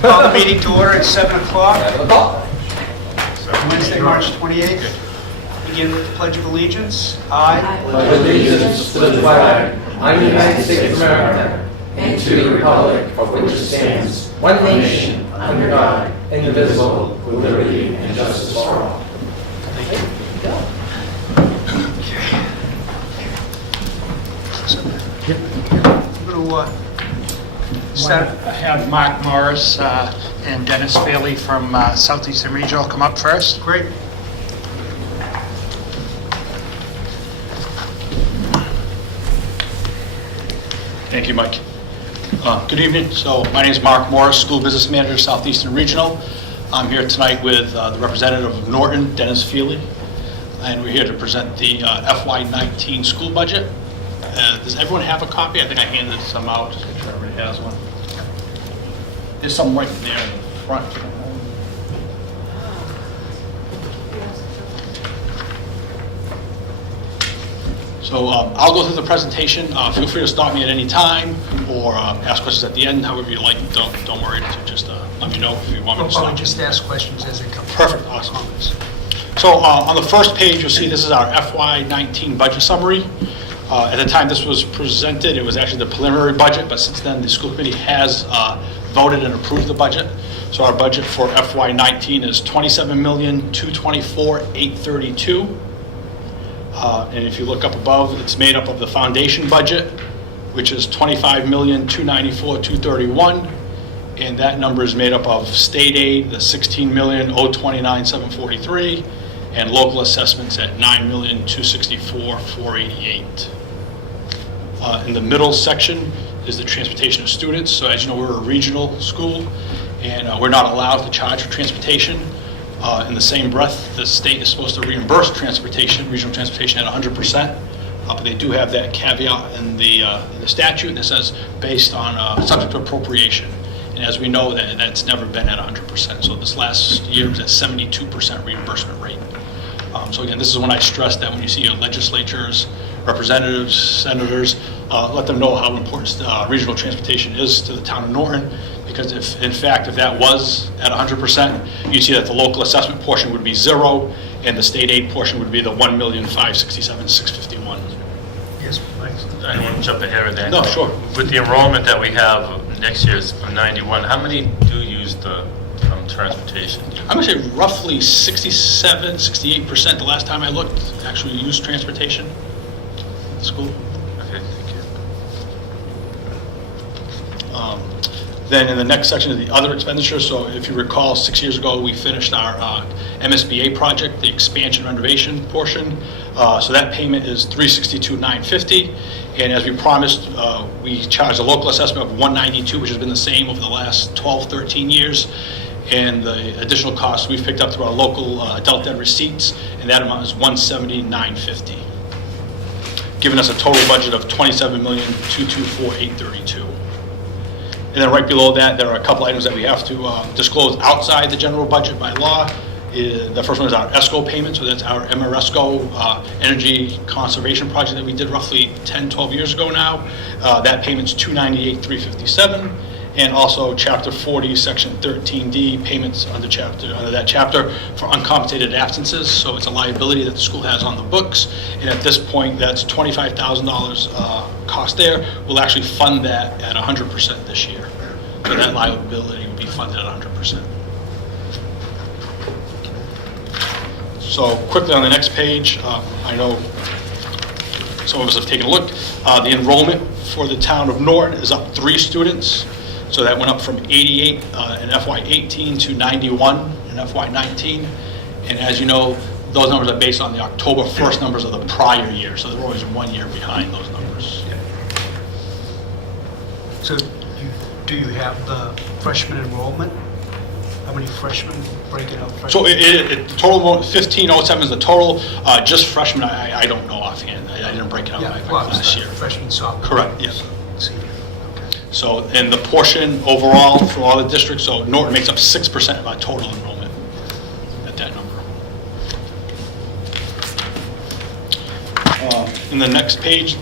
Call the meeting to order at 7 o'clock. Wednesday, March 28th. Begin with the Pledge of Allegiance. I pledge allegiance to the flag of the United States of America and to the republic for which it stands, one nation, under God, indivisible, with liberty and justice for all. I'm going to start. I have Mark Morris and Dennis Faley from Southeastern Regional come up first. Great. Thank you, Mike. Good evening. So my name is Mark Morris, School Business Manager, Southeastern Regional. I'm here tonight with the representative of Norton, Dennis Faley, and we're here to present the FY19 school budget. Does everyone have a copy? I think I handed some out. Just make sure everybody has one. There's some right there in the front. So I'll go through the presentation. Feel free to stop me at any time or ask questions at the end, however you like. Don't worry. Just let me know if you want me to Probably stop. just ask questions as they come. Perfect. Awesome. So on the first page, you'll see this is our FY19 budget summary. At the time this was presented, it was actually the preliminary budget, but since then the school committee has voted and approved the budget. So our budget for FY19 is $27,224,832. And if you look up above, it's made up of the foundation budget, which is $25,294,231, and that number is made up of state aid, the $16,029,743, and local assessments at $9,264,488. In the middle section is the transportation of students. So as you know, we're a regional school, and we're not allowed to charge for transportation. In the same breath, the state is supposed to reimburse transportation, regional transportation at 100%, but they do have that caveat in the statute that says based on subject to appropriation. And as we know, that's never been at 100%. So this last year was at 72% reimbursement rate. So again, this is when I stress that when you see your legislatures, representatives, senators, let them know how important regional transportation is to the town of Norton. Because if that was at 100%, you'd see that the local assessment portion would be zero, and the state aid portion would be the $1,567,651. Yes, Mike. I don't want to jump ahead of that. No, sure. With the enrollment that we have next year is 91, how many do use the transportation? I'm going to say roughly 67, 68% the last time I looked actually used transportation at the school. Okay, thank you. Then in the next section is the other expenditures. So if you recall, 6 years ago, we finished our MSBA project, the expansion renovation portion. So that payment is $362,950. And as we promised, we charged a local assessment of $192, which has been the same over the last 12, 13 years. And the additional costs we've picked up through our local adult ed receipts, and that amount is $170,950, giving us a total budget of $27,224,832. And then right below that, there are a couple items that we have to disclose outside the general budget by law. The first one is our ESCO payment, so that's our MRESCO energy conservation project that we did roughly 10, 12 years ago now. That payment's $298,357. And also Chapter 40, Section 13D, payments under that chapter for uncompensated absences. So it's a liability that the school has on the books. And at this point, that's $25,000 cost there. We'll actually fund that at 100% this year. So that liability will be funded at 100%. So quickly on the next page, I know some of us have taken a look. The enrollment for the town of Norton is up 3 students. So that went up from 88 in FY18 to 91 in FY19. And as you know, those numbers are based on the October 1st numbers of the prior year. So they're always 1 year behind those numbers. So do you have the freshman enrollment? How many freshmen break it out? So the total 1507 is the total. Just freshmen, I don't know offhand. I didn't break it out by class year. Freshman, sophomore. Correct, yes. Senior. Okay. So, and the portion overall for all the districts, so Norton makes up 6% of our total enrollment at that number. In the next page,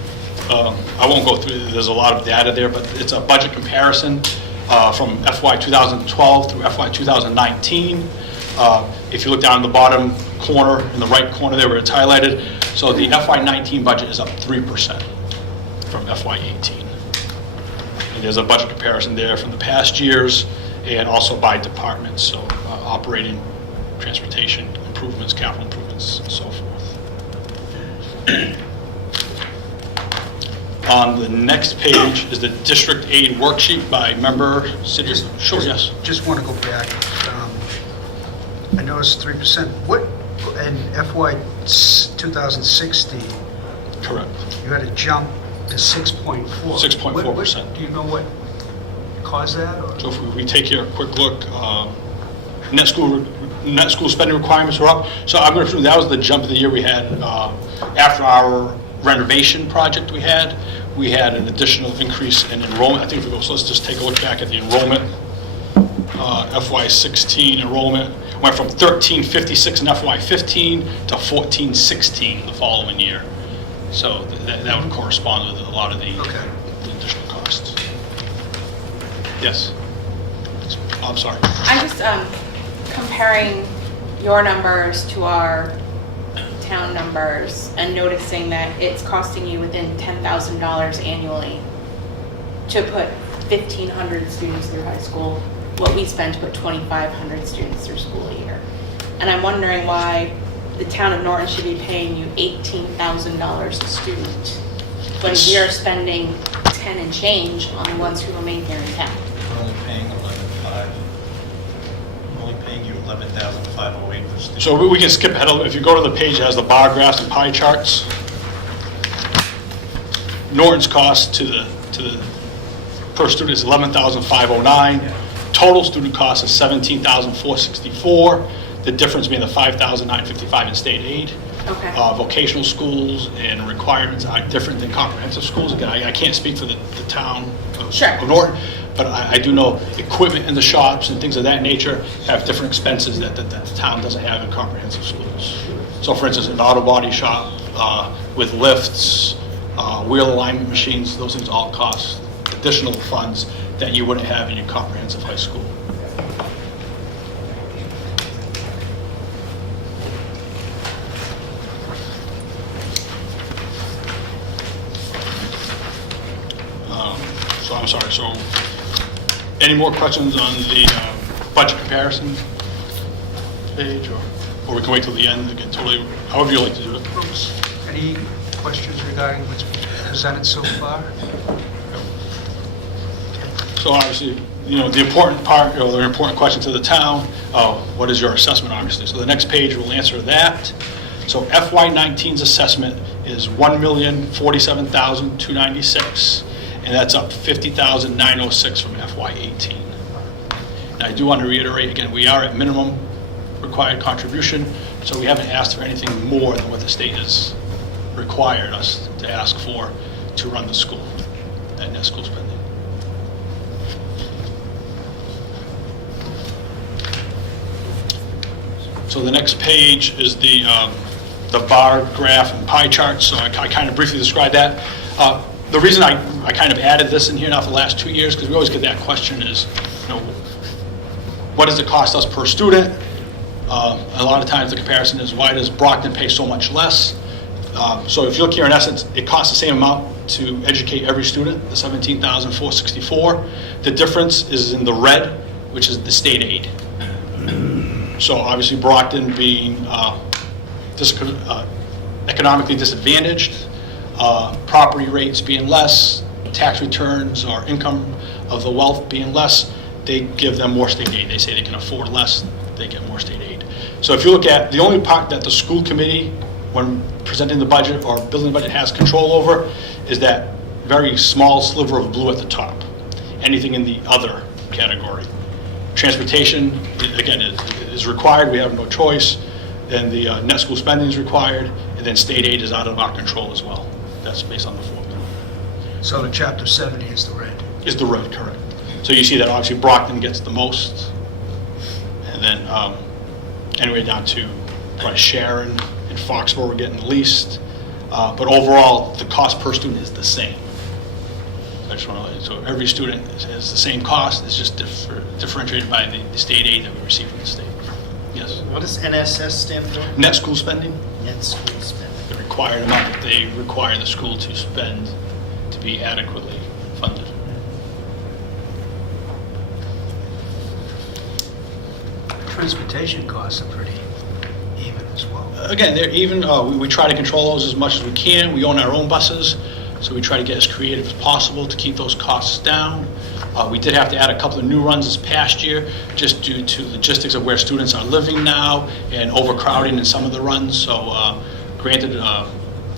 I won't go through, there's a lot of data there, but it's a budget comparison. from FY 2012 through FY 2019. If you look down in the bottom corner, in the right corner there where it's highlighted, so the FY 19 budget is up 3% from FY 18. And there's a budget comparison there from the past years and also by departments, so operating, transportation improvements, capital improvements, and so forth. On the next page is the district aid worksheet by member city. Sure, yes. Just want to go back. I noticed 3%. What, in FY 2016, Correct. you had a jump to 6.4. 6.4%. Do you know what caused that? Or? So if we take here a quick look, net school spending requirements were up. So I'm going to assume that was the jump of the year we had after our renovation project we had an additional increase in enrollment. I think if we go, so let's just take a look back at the enrollment. FY16 enrollment went from 1356 in FY15 to 1416 the following year. So that would correspond with a lot of the additional costs. Yes. Oh, I'm sorry. I'm just comparing your numbers to our town numbers and noticing that it's costing you within $10,000 annually to put 1,500 students through high school, what we spend to put 2,500 students through school a year. And I'm wondering why the town of Norton should be paying you $18,000 a student when we are spending 10 and change on the ones who remain here in town. We're only paying 11,500. We're only paying you 11,508 for students. So we can skip ahead. If you go to the page that has the bar graphs and pie charts, Norton's cost to the per student is 11,509. Total student cost is 17,464. The difference being the 5,955 in state aid. Okay. Vocational schools and requirements are different than comprehensive schools. Again, I can't speak for the town of Norton, but I do know equipment in the shops and things of that nature have different expenses that the town doesn't have in comprehensive schools. So for instance, an auto body shop with lifts, wheel alignment machines, those things all cost additional funds that you wouldn't have in your comprehensive high school. So I'm sorry, so any more questions on the budget comparison page, or we can wait till the end to get totally, however you like to do it. Bruce, any questions regarding what's presented so far? So obviously, you know, the important part, or the important question to the town, what is your assessment, obviously? So the next page will answer that. So FY19's assessment is $1,047,296, and that's up $50,906 from FY18. And I do want to reiterate, again, we are at minimum required contribution, so we haven't asked for anything more than what the state has required us to ask for to run the school at net school spending. So the next page is the bar graph and pie chart, so I kind of briefly described that. The reason I kind of added this in here now for the last 2 years, because we always get that question is, you know, what does it cost us per student? A lot of times the comparison is, why does Brockton pay so much less? So if you look here, in essence, it costs the same amount to educate every student, the $17,464. The difference is in the red, which is the state aid. So obviously Brockton being economically disadvantaged, property rates being less, tax returns or income of the wealth being less, they give them more state aid. They say they can afford less, they get more state aid. So if you look at the only part that the school committee, when presenting the budget or building the budget, has control over is that very small sliver of blue at the top. Anything in the other category. Transportation, again, is required. We have no choice. Then the net school spending is required, and then state aid is out of our control as well. That's based on the formula. So the chapter 70 is the red. Is the red, correct. So you see that obviously Brockton gets the most, and then anyway down to probably Sharon and Foxborough are getting the least. But overall, the cost per student is the same. just want to, so every student has the same cost, it's just differentiated by the state aid that we receive from the state. Yes. What does NSS stand for? Net school spending, Net school spending. the required amount that they require the school to spend to be adequately funded. Transportation costs are pretty even as well. Again, they're even, we try to control those as much as we can. We own our own buses, so we try to get as creative as possible to keep those costs down. We did have to add a couple of new runs this past year, just due to logistics of where students are living now and overcrowding in some of the runs. So granted,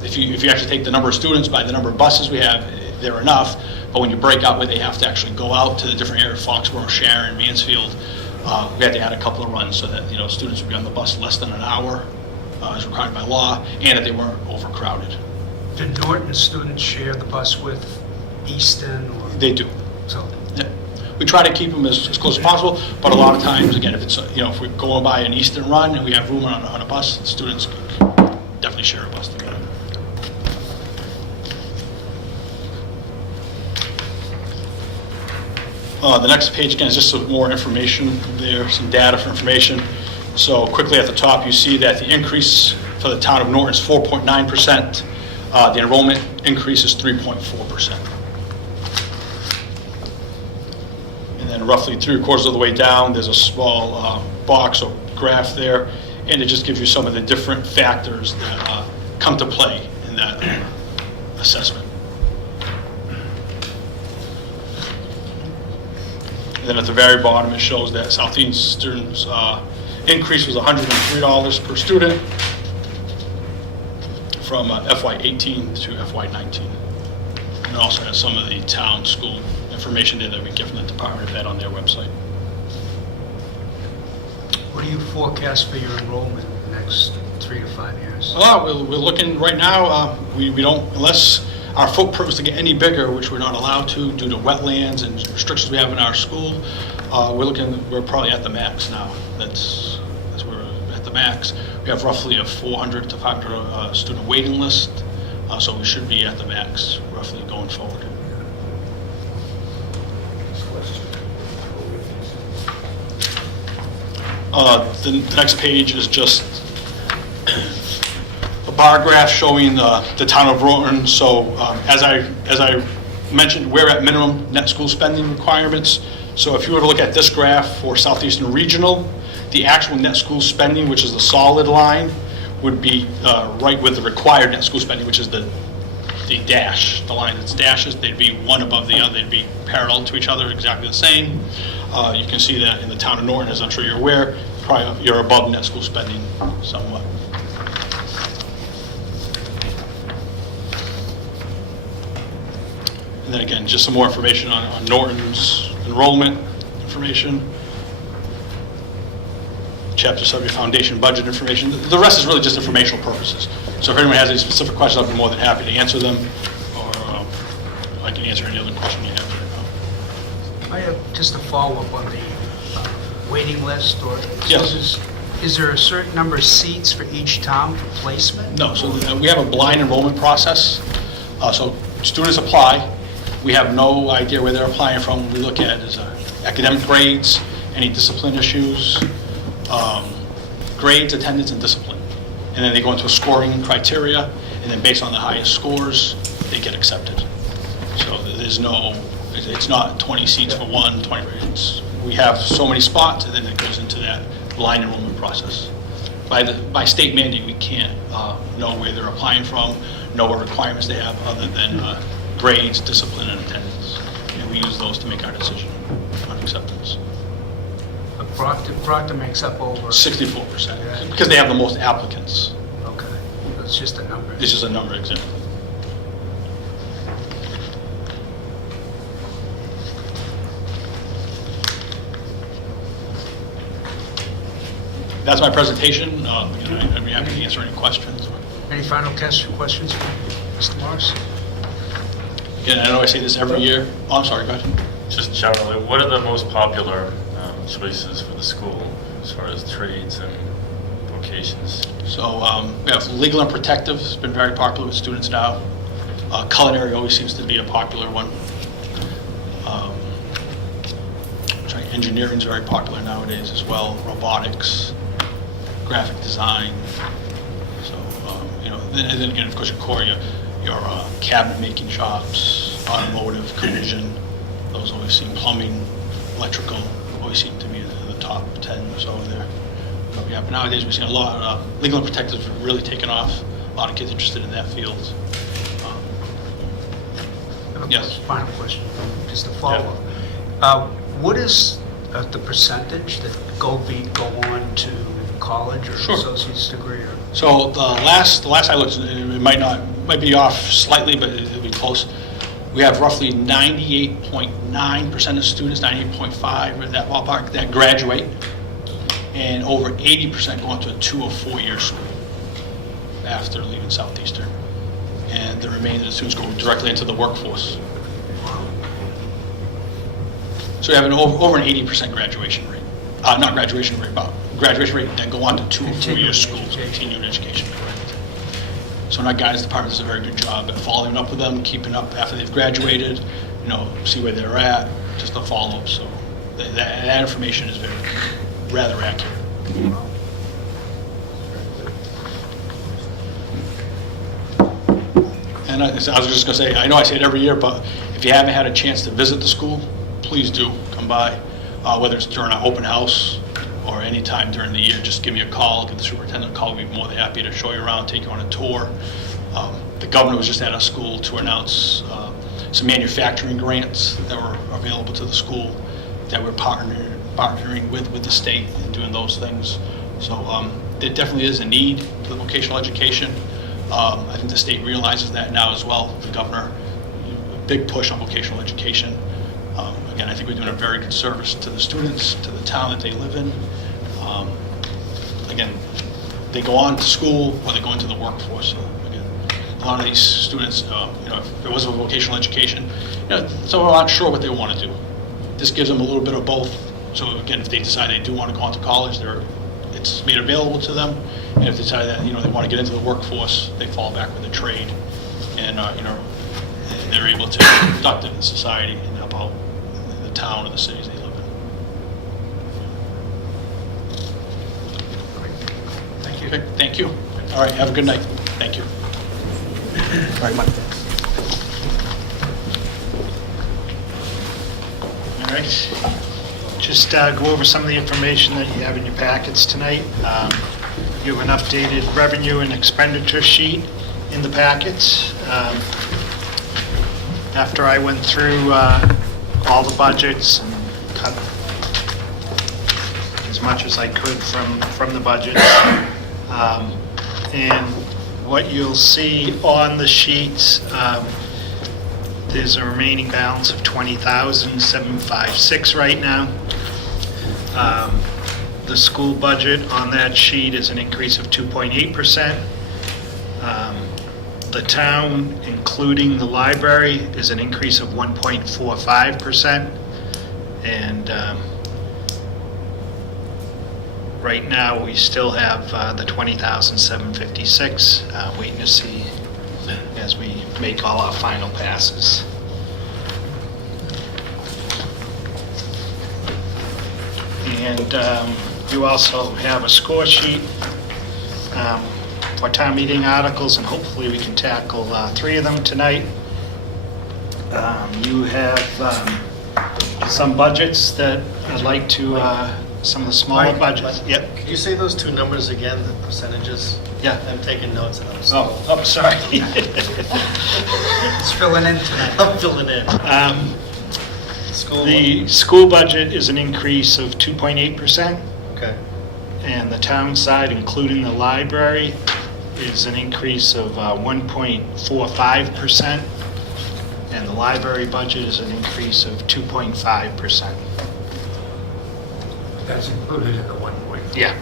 if you actually take the number of students by the number of buses we have, they're enough. But when you break out where they have to actually go out to the different areas, Foxborough, Sharon, Mansfield, we had to add a couple of runs so that, students would be on the bus less than an hour, as required by law, and that they weren't overcrowded. Do Norton students share the bus with Easton? Or They do. so? Yeah. We try to keep them as close as possible, but a lot of times, again, if it's, if we're going by an Eastern run and we have room on a bus, students definitely share a bus together. The next page, again, is just some more information there, some data for information. So quickly at the top, you see that the increase for the town of Norton is 4.9%. The enrollment increase is 3.4%. And then roughly 3/4 of the way down, there's a small box or graph there, and it just gives you some of the different factors that come to play in that assessment. And then at the very bottom, it shows that Southeastern's increase was $103 per student from FY18 to FY19. And it also has some of the town school information there that we get from the Department of Ed on their website. What do you forecast for your enrollment in the next 3 to 5 years? We're looking right now, we don't, unless our footprint was to get any bigger, which we're not allowed to due to wetlands and restrictions we have in our school, we're probably at the max now. That's where we're at the max. We have roughly a 400 to 500 student waiting list, so we should be at the max roughly going forward. The next page is just a bar graph showing the town of Norton. So as I mentioned, we're at minimum net school spending requirements. So if you were to look at this graph for Southeastern Regional, the actual net school spending, which is the solid line, would be right with the required net school spending, which is the dash, the line that's dashes. They'd be one above the other. They'd be parallel to each other, exactly the same. You can see that in the town of Norton, as I'm sure you're aware, probably you're above net school spending somewhat. And then again, just some more information on Norton's enrollment information. Chapter 7 foundation budget information. The rest is really just informational purposes. So if anyone has any specific questions, I'll be more than happy to answer them, or I can answer any other question you have right now. I have just a follow-up on the waiting list, or Yes. is there a certain number of seats for each town for placement? No, so we have a blind enrollment process. So students apply. We have no idea where they're applying from. We look at is academic grades, any discipline issues, grades, attendance, and discipline. And then they go into a scoring criteria, and then based on the highest scores, they get accepted. So there's no, it's not 20 seats for one, 20 for each. We have so many spots, and then it goes into that blind enrollment process. By state mandate, we can't know where they're applying from, know what requirements they have other than grades, discipline, and attendance. And we use those to make our decision on acceptance. Proctor makes up over... 64%, because they have the most applicants. Okay, so it's just a number. This is a number example. That's my presentation. I'd be happy to answer any questions. Any final questions for Mr. Morris? Again, I know I say this every year. Oh, I'm sorry, go ahead. Just generally, what are the most popular choices for the school as far as trades and vocations? So we have legal and protective. It's been very popular with students now. Culinary always seems to be a popular one. Engineering is very popular nowadays as well, robotics, graphic design. So, and then again, of course, your core, your cabinet making jobs, automotive, collision, those always seem, plumbing, electrical, always seem to be the top 10 or so there. But yeah, but nowadays we've seen a lot, legal and protective have really taken off, a lot of kids interested in that field. Yes. Final question, just a follow-up. What is the percentage that go on to college or Sure. associate's degree? Or? So the last I looked, it might be off slightly, but it'll be close. We have roughly 98.9% of students, 98.5% in that ballpark, that graduate, and over 80% go on to a 2 or 4 year school after leaving Southeastern. And the remainder of the students go directly into the workforce. So we have over an 80% graduation rate. Not graduation rate, but graduation rate that go on to 2 or 4 year schools, continuing education, correct. So in our guidance department does a very good job at following up with them, keeping up after they've graduated, see where they're at, just a follow-up. So that information is rather accurate. And I was just going to say, I know I say it every year, but if you haven't had a chance to visit the school, please do come by, whether it's during our open house or any time during the year. Just give me a call, give the superintendent a call. We'd be more than happy to show you around, take you on a tour. The governor was just at our school to announce some manufacturing grants that were available to the school that we're partnering with the state and doing those things. So there definitely is a need for the vocational education. I think the state realizes that now as well. The governor, a big push on vocational education. Again, I think we're doing a very good service to the students, to the town that they live in. Again, they go on to school or they go into the workforce. So again, a lot of these students, if it wasn't vocational education, some are not sure what they want to do. This gives them a little bit of both. So again, if they decide they do want to go on to college, it's made available to them. And if they decide that they want to get into the workforce, they fall back with a trade, and they're able to be productive in society and help out the town or the cities they live in. Thank you. Okay, thank you. All right, have a good night. Thank you. All right, Mike. All right. Just go over some of the information that you have in your packets tonight. You have an updated revenue and expenditure sheet in the packets. After I went through all the budgets and cut as much as I could from the budgets, and what you'll see on the sheets, there's a remaining balance of $20,756 right now. The school budget on that sheet is an increase of 2.8%. The town, including the library, is an increase of 1.45%. And right now, we still have the $20,756, waiting to see as we make all our final passes. And you also have a score sheet for town meeting articles, and hopefully we can tackle 3 of them tonight. You have some budgets that I'd like to, some of the smaller Mike, budgets. Yep. Could you say those 2 numbers again, the percentages? Yeah. I'm taking notes. And I'm sorry. Oh, sorry. It's filling in tonight. I'm filling in. School. The school budget is an increase of 2.8%. Okay. And the town side, including the library, is an increase of 1.45%. And the library budget is an increase of 2.5%. That's included in the 1.5. Yeah.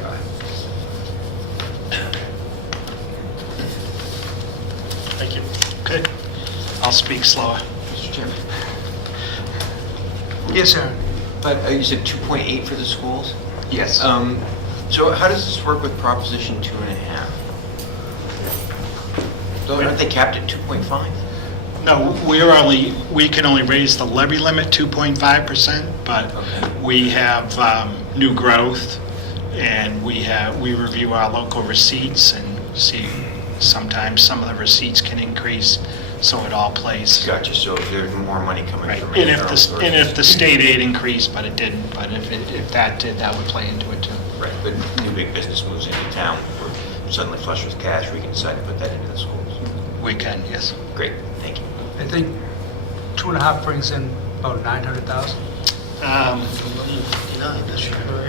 Thank you. Okay. I'll speak slower. Mr. Chairman. Yes, sir. But you said 2.8 for the schools? Yes. So how does this work with Proposition 2.5? Aren't they capped at 2.5? No, we can only raise the levy limit 2.5%, but we have new growth, and we review our local receipts and see sometimes some of the receipts can increase, so it all plays. Gotcha, so if there's more money coming Right, from and internal if the state aid increased, but it didn't, but if that did, that would play into it too. Right, but new big business moves into town, we're suddenly flush with cash, we can decide to put that into the schools. We can, yes. Great, thank you. I think 2.5 brings in about 900,000. Right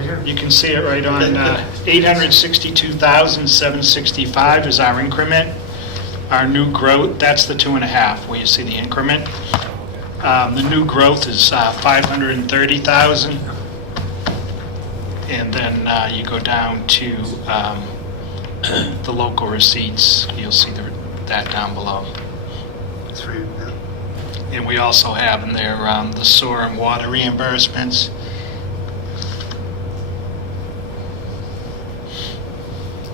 here. You can see it right on 862,765 is our increment. Our new growth, that's the 2.5 where you see the increment. The new growth is 530,000. And then you go down to the local receipts, you'll see that down below. 3, yeah. And we also have in there the sewer and water reimbursements.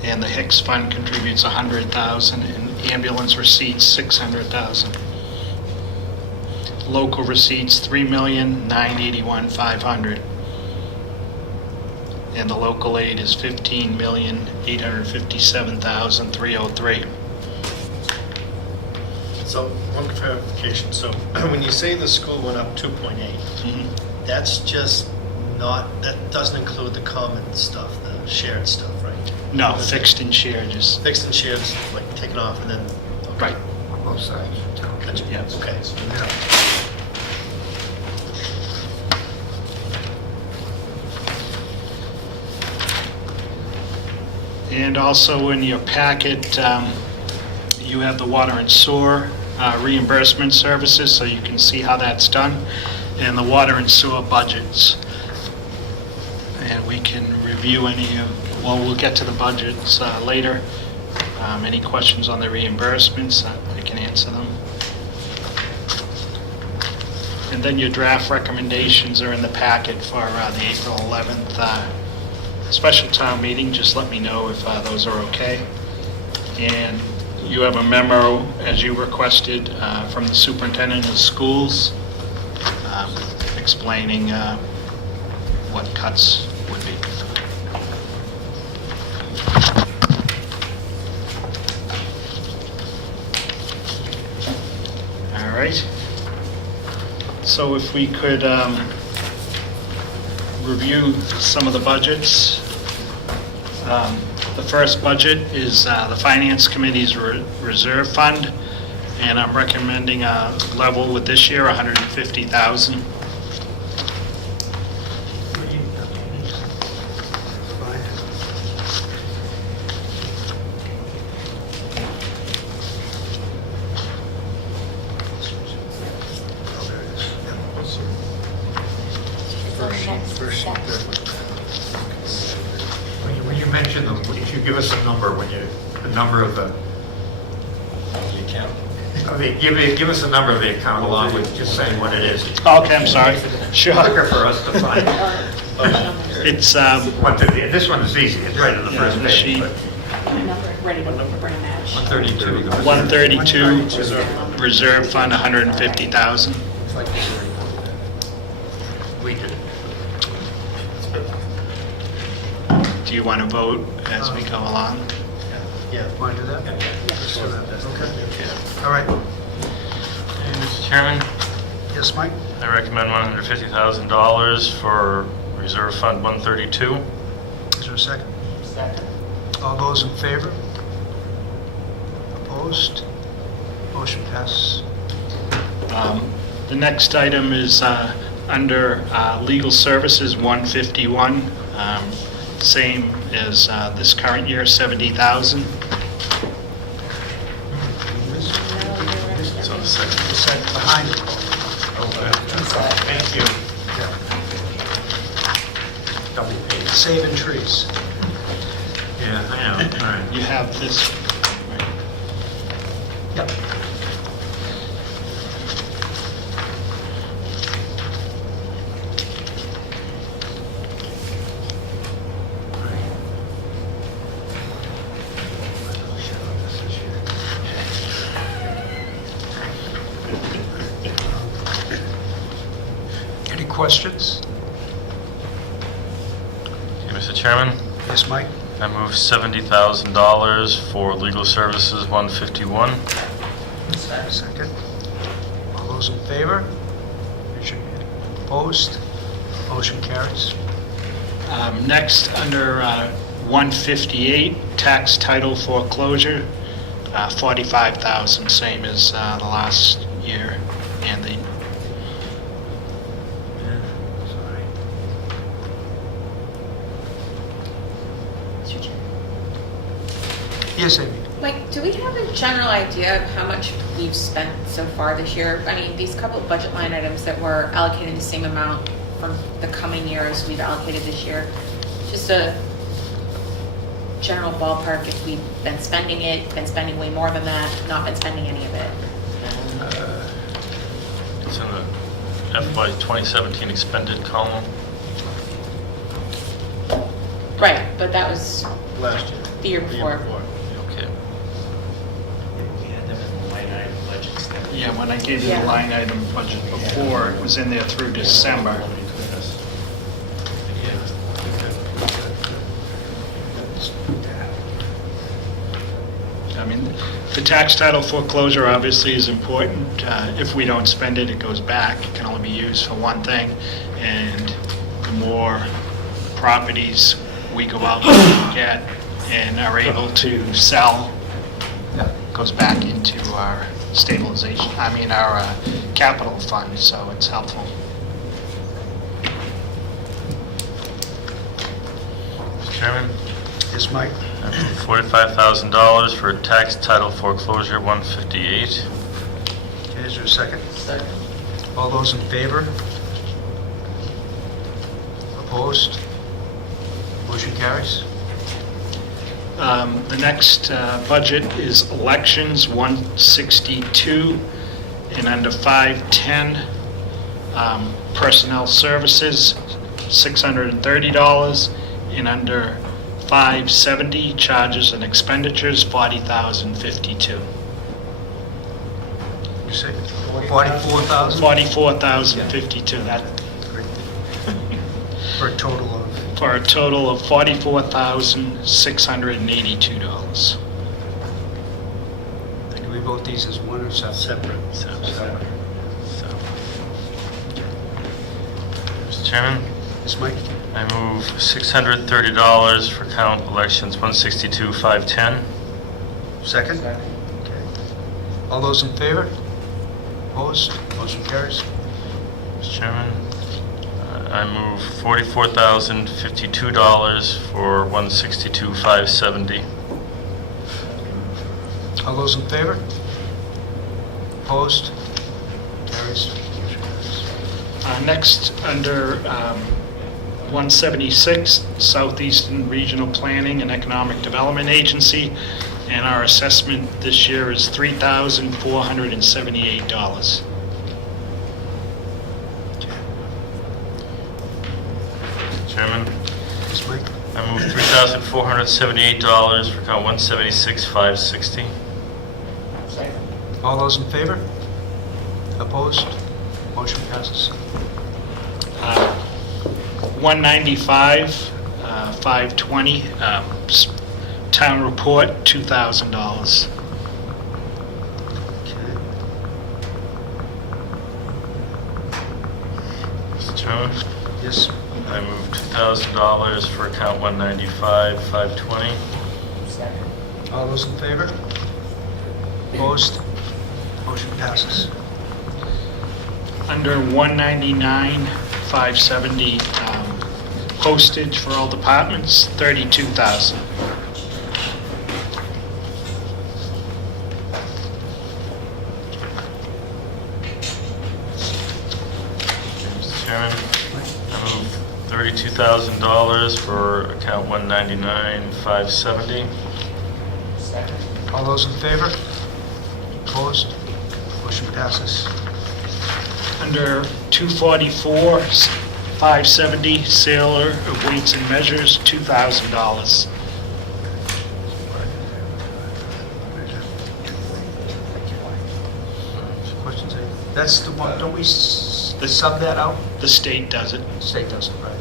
And the Hicks Fund contributes 100,000, and ambulance receipts 600,000. Local receipts 3,981,500. And the local aid is 15,857,303. So, one clarification, so when you say the school went up 2.8, Mhm. that's just not, that doesn't include the common stuff, the shared stuff, right? No, fixed and shared is, Fixed and shared is like taken off and then, okay. right, On both sides. Gotcha. Yes. Okay, so And also in your packet, you have the water and sewer reimbursement services, so you can see how that's done, and the water and sewer budgets. And we can review any of, well, we'll get to the budgets later. Any questions on the reimbursements, I can answer them. And then your draft recommendations are in the packet for the April 11th special town meeting. Just let me know if those are okay. And you have a memo, as you requested, from the superintendent of schools, explaining what cuts would be. All right. So if we could review some of the budgets. The first budget is the Finance Committee's reserve fund, and I'm recommending a level with this year, 150,000. When you mention them, if you give us a number, the number of the account. give us the number of the account along with just saying what it is. Okay, I'm sorry. Sure. Quicker for us to find. It's, This one is easy, it's right on the Yeah, first the page. sheet. but Ready to bring a match. 132. 132, reserve fund, 150,000. We did. Do you want to vote as we go along? Yeah. Want to do that? Let's do that. Okay. All right. Mr. Chairman, Yes, Mike? I recommend $150,000 for Reserve Fund 132. Is there a second? Second. All those in favor? Opposed? Motion passes. The next item is under legal services, 151, same as this current year, 70,000. So the second. The second behind it. Thank you. Double page. Saving trees. Yeah, I know, all right. You have this, right. Yep. questions? Okay, Mr. Chairman, Yes, Mike? I move $70,000 for legal services 151. Second. All those in favor? Raise your hand. Opposed? Motion carries. Next, under 158, tax title foreclosure, 45,000, same as the last year and the Sorry. Mr. Chair. Yes, Amy? Mike, do we have a general idea of how much we've spent so far this year? I mean, these couple of budget line items that were allocated the same amount for the coming year as we've allocated this year. Just a general ballpark, if we've been spending it, been spending way more than that, not been spending any of it. It's in the FY 2017 expended column. Right, but that was Last year. the year before. Okay. We had them in the line item budgets. Yeah, when I gave you Yeah. the line item budget before, it was in there through December. I mean, the tax title foreclosure obviously is important. If we don't spend it, it goes back. It can only be used for one thing. And the more properties we go out and get and are able to sell, goes back into our stabilization, our capital fund, so it's helpful. Mr. Chairman, Yes, Mike? I move $45,000 for tax title foreclosure 158. Okay, is there a second? Second. All those in favor? Opposed? Motion carries. The next budget is elections, 162, and under 510, personnel services, $630, and under 570, charges and expenditures, $40,052. You say 44,000? $44,052, that, Great. For a total of, for a total of $44,682. do we vote these as one or separate? Separate. Mr. Chairman, Yes, Mike? I move $630 for count elections 162, 510. Second? Okay. All those in favor? Opposed? Motion carries. Mr. Chairman, I move $44,052 for 162, 570. All those in favor? Opposed? Carries. Motion carries. Next, under 176, Southeastern Regional Planning and Economic Development Agency, and our assessment this year is $3,478. Chairman, Yes, Mike? I move $3,478 for count 176, 560. All those in favor? Opposed? Motion passes. 195, 520, town report, $2,000. Okay. Mr. Chairman, Yes. I move $2,000 for account 195, 520. All those in favor? Opposed? Motion passes. Under 199, 570, postage for all departments, $32,000. Mr. Chairman, I move $32,000 for account 199, 570. All those in favor? Opposed? Motion passes. Under 244, 570, sailor of weights and measures, $2,000. Questions? That's the one, don't we sub that out? The state does it. State doesn't, right?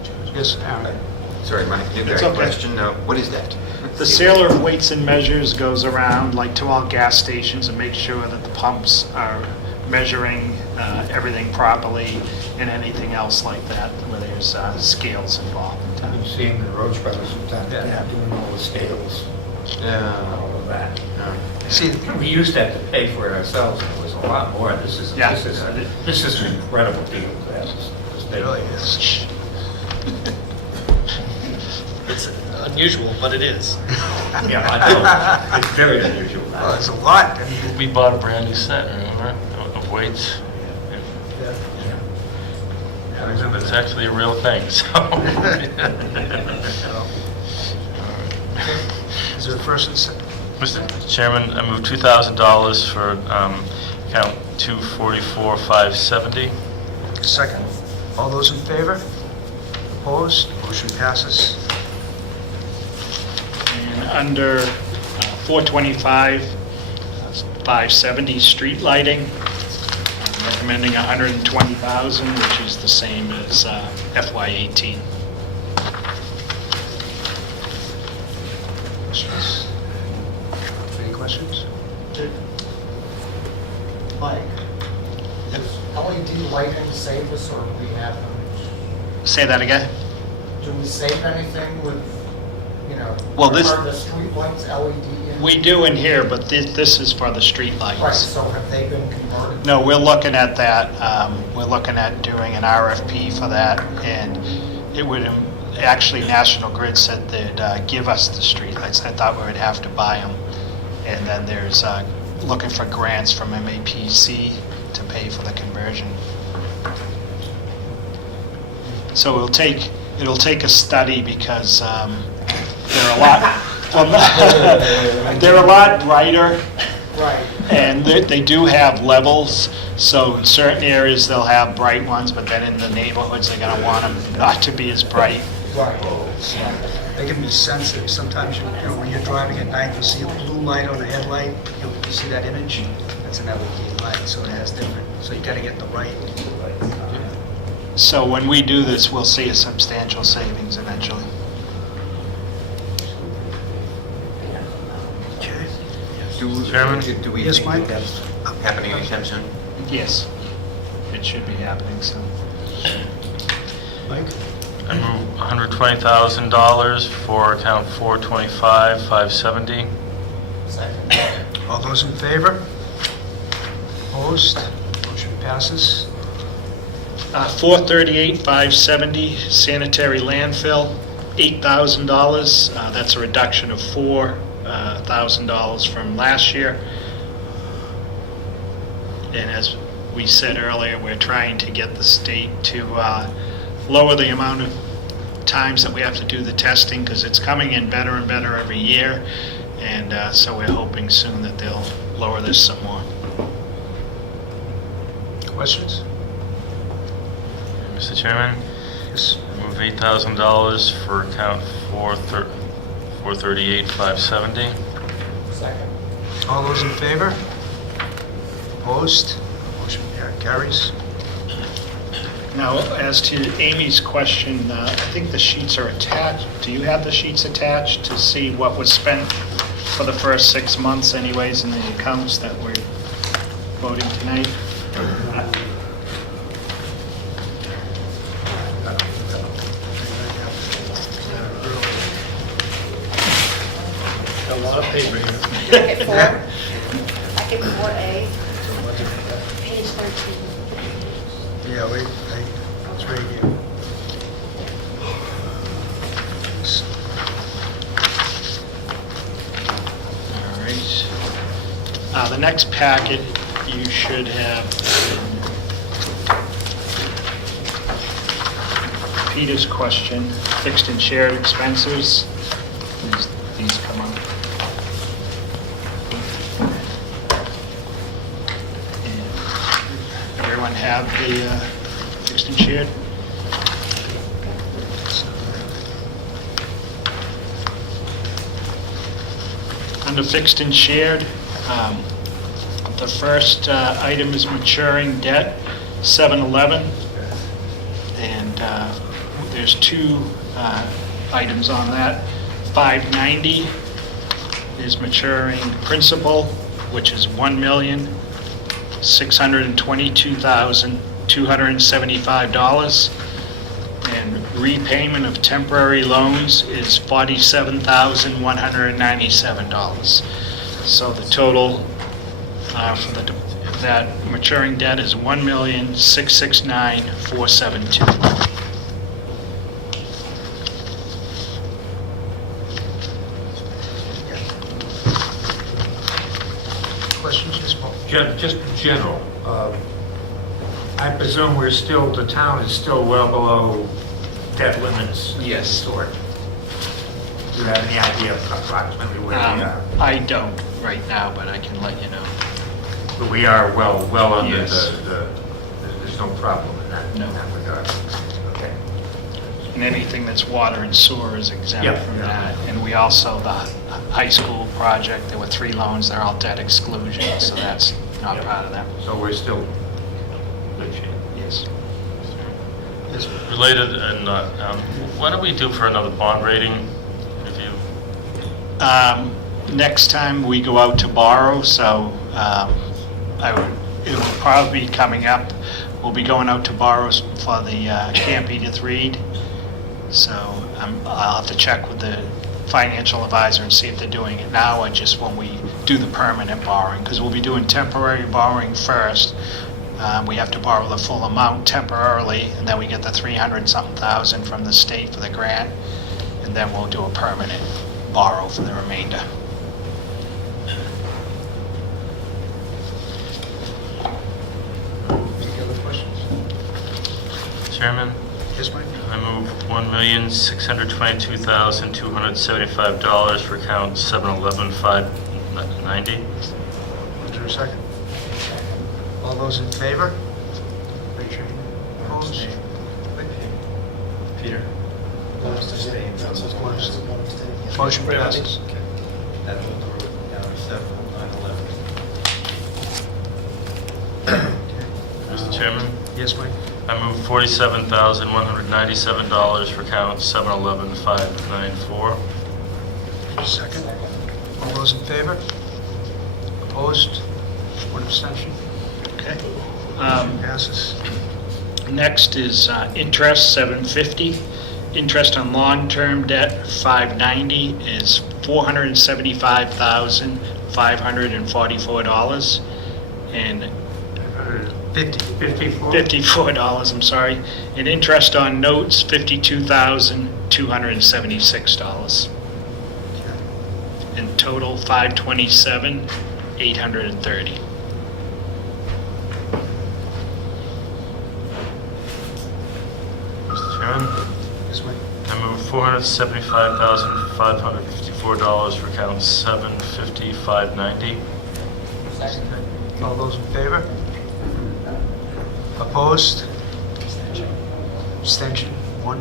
Okay. Yes, Aaron? Sorry, Mike, you got It's a okay. question? What is that? The sailor of weights and measures goes around, like to all gas stations, and makes sure that the pumps are measuring everything properly and anything else like that, where there's scales involved. I've been seeing the Roach Brothers sometimes, Yeah. doing all the scales, Yeah. all of that. See, We used to have to pay for it ourselves, and it was a lot more. This is Yeah. this is an incredible deal. it really is. It's unusual, but it is. Yeah, I know. It's very unusual. Well, it's a lot. I mean, We bought a brand new set, remember, of weights. I remember It's that. actually a real thing, so. Is there a first and second? Mr. Chairman, I move $2,000 for account 244-570. Second. All those in favor? Opposed? Motion passes. And under 425, 570 street lighting, I'm recommending 120,000, which is the same as FY18. Questions? Any questions? Mike, does LED lighting save us, or do we have them? Say that again? Do we save anything with, Well, this- are the street lights LED? We do in here, but this is for the street Right, lights. so have they been converted? No, we're looking at that. We're looking at doing an RFP for that, and it would, actually, National Grid said they'd give us the streetlights. I thought we would have to buy them. And then there's looking for grants from MAPC to pay for the conversion. So it'll take a study because they're a lot, well, they're a lot brighter. Right. And they do have levels, so in certain areas they'll have bright ones, but then in the neighborhoods, they're gonna want them not to be as bright. Right. They can be sensitive. Sometimes, when you're driving at night, you see a blue light on the headlight, you see that image? That's an LED light, so it has different, so you gotta get the right. So when we do this, we'll see a substantial savings eventually. Okay. Chairman? Do we Yes, think Mike? that that's happening anytime soon? Yes, it should be happening soon. Mike? I move $120,000 for account 425-570. Second. All those in favor? Opposed? Motion passes. 438, 570 sanitary landfill, $8,000. That's a reduction of $4,000 from last year. And as we said earlier, we're trying to get the state to lower the amount of times that we have to do the testing, because it's coming in better and better every year. And so we're hoping soon that they'll lower this some more. Questions? Mr. Chairman, Yes. I move $8,000 for account 438-570. Second. All those in favor? Opposed? Motion carries. Now, as to Amy's question, I think the sheets are attached. Do you have the sheets attached to see what was spent for the first 6 months anyways in the accounts that we're voting tonight? A lot of paper here. Packet 4, packet 4A, page 13. Yeah, it's right here. All right. The next packet, you should have Peter's question, fixed and shared expenses. These come up. And everyone have the fixed and shared? Under fixed and shared, the first item is maturing debt. 7-Eleven, and there's two items on that. 590 is maturing principal, which is $1,622,275, and repayment of temporary loans is $47,197. So the total for that maturing debt is $1,669,472. Questions, yes, Paul? Just general, I presume the town is still well below debt limits? of Yes. some sort. Do you have any idea of approximately where we are? I don't right now, but I can let you know. But we are well under Yes. there's no problem in that No. regard. Okay. And anything that's water and sewer is exempt Yeah, from yeah. that. And we also, the high school project, there were 3 loans, they're all debt exclusion, so that's not Yeah. part of that. So we're still in good shape. Yes. Yes, Related, and what do we do for another bond rating review? Next time we go out to borrow, so it will probably be coming up. We'll be going out to borrow for the Camp Edith Reed. So I'll have to check with the financial advisor and see if they're doing it now or just when we do the permanent borrowing, because we'll be doing temporary borrowing first. We have to borrow the full amount temporarily, and then we get the 300-something thousand from the state for the grant, and then we'll do a permanent borrow for the remainder. any other questions? Chairman, Yes, Mike? I move $1,622,275 for account 711-590. Is there a second? All those in favor? Raise your hand. Opposed? Peter? Motion passes. That will the road down to 7/9/11. Mr. Chairman, Yes, Mike? I move $47,197 for account 711-594. Second. All those in favor? Opposed? One abstention. Okay. Motion passes. Next is interest, $750. Interest on long-term debt, $590, is $475,544. And 54? $54, I'm sorry. And interest on notes, $52,276. In total, $527,830. Mr. Chairman, Yes, Mike? I move $475,554 for account 750-590. All those in favor? Opposed? Abstention? One.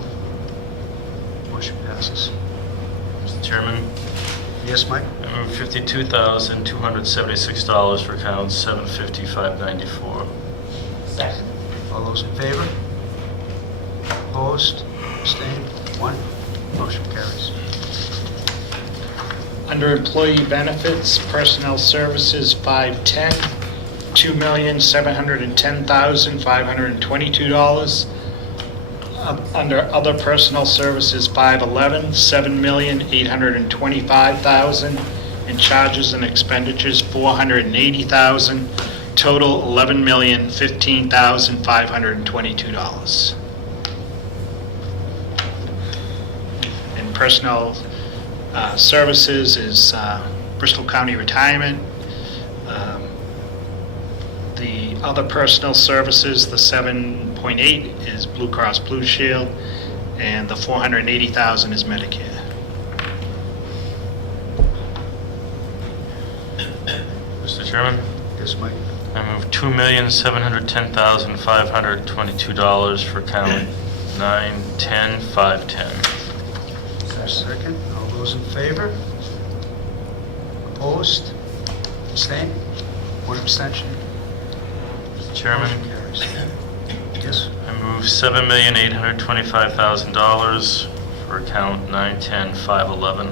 Motion passes. Mr. Chairman, Yes, Mike? I move $52,276 for account 750-594. All those in favor? Opposed? Abstained? One. Motion carries. Under employee benefits, personnel services, 510, $2,710,522. Under other personnel services, 511, $7,825,000. And charges and expenditures, $480,000. Total, $11,015,522. And personnel services is Bristol County Retirement. The other personal services, the 7.8 is Blue Cross Blue Shield, and the 480,000 is Medicare. Mr. Chairman, Yes, Mike? I move $2,710,522 for account 910-510. Is there a second? All those in favor? Opposed? Abstained? One abstention. Mr. Chairman, Motion carries. Yes? I move $7,825,000 for account 910-511.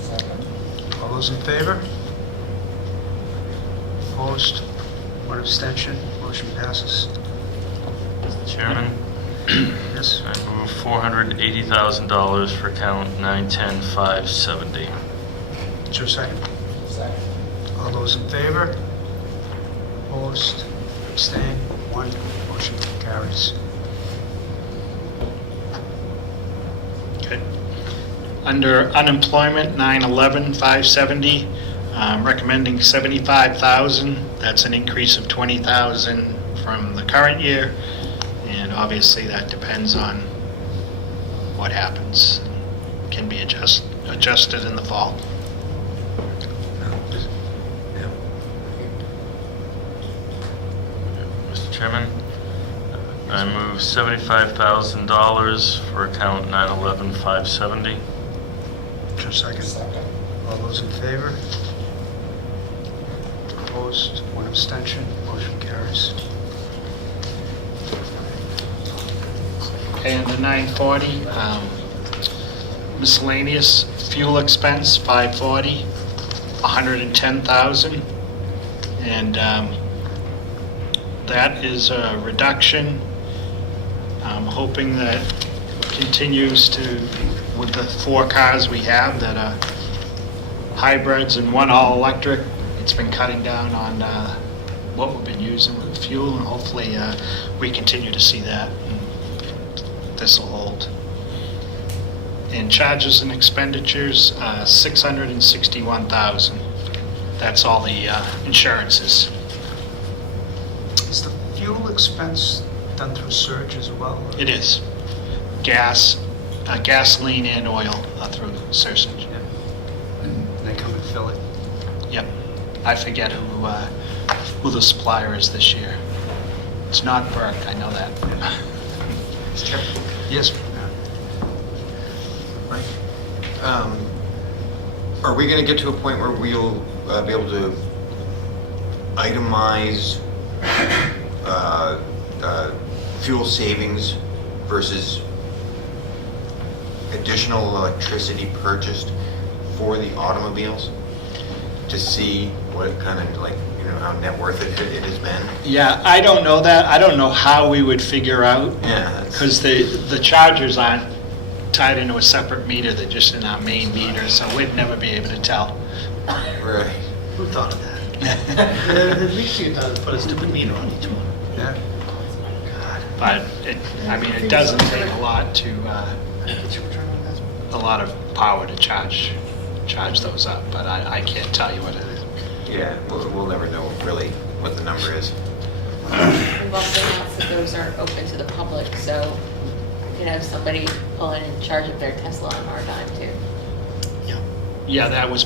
Second. All those in favor? Opposed? One abstention. Motion passes. Mr. Chairman, Yes? I move $480,000 for account 910-570. Is there a second? Second. All those in favor? Opposed? Abstained? One. Motion carries. Okay. Under unemployment, 911,570, recommending 75,000. That's an increase of 20,000 from the current year, and obviously that depends on what happens. Can be adjusted in the fall. Mr. Chairman, I move $75,000 for account 911-570. Is there a second? Second. All those in favor? Opposed? One abstention. Motion carries. Okay, under 940, miscellaneous fuel expense, 540, 110,000. And that is a reduction. I'm hoping that continues to, with the 4 cars we have that are hybrids and 1 all-electric, it's been cutting down on what we've been using with fuel, and hopefully we continue to see that. This will hold. And charges and expenditures, 661,000. That's all the insurances. Is the fuel expense done through surge as well? or- It is. Gas, gasoline and oil through surge. Yeah. And they come and fill it? Yep. I forget who the supplier is this year. It's not Burke, I know that. Yes. Right. Are we going to get to a point where we'll be able to itemize fuel savings versus additional electricity purchased for the automobiles to see what kind of, like, you know, how net worth it has been? Yeah, I don't know that. I don't know how we would figure out, Yeah, that's- because the chargers aren't tied into a separate meter, they're just in our main meter, so we'd never be able to tell. Right. Who thought of that? At least you thought to put a stupid meter on each one. Yeah. But it doesn't take a lot a lot of power to charge those up, but I can't tell you what it is. Yeah, we'll never know really what the number is. We've also announced that those aren't open to the public, so you could have somebody pull in charge of their Tesla on our dime too. Yeah, that was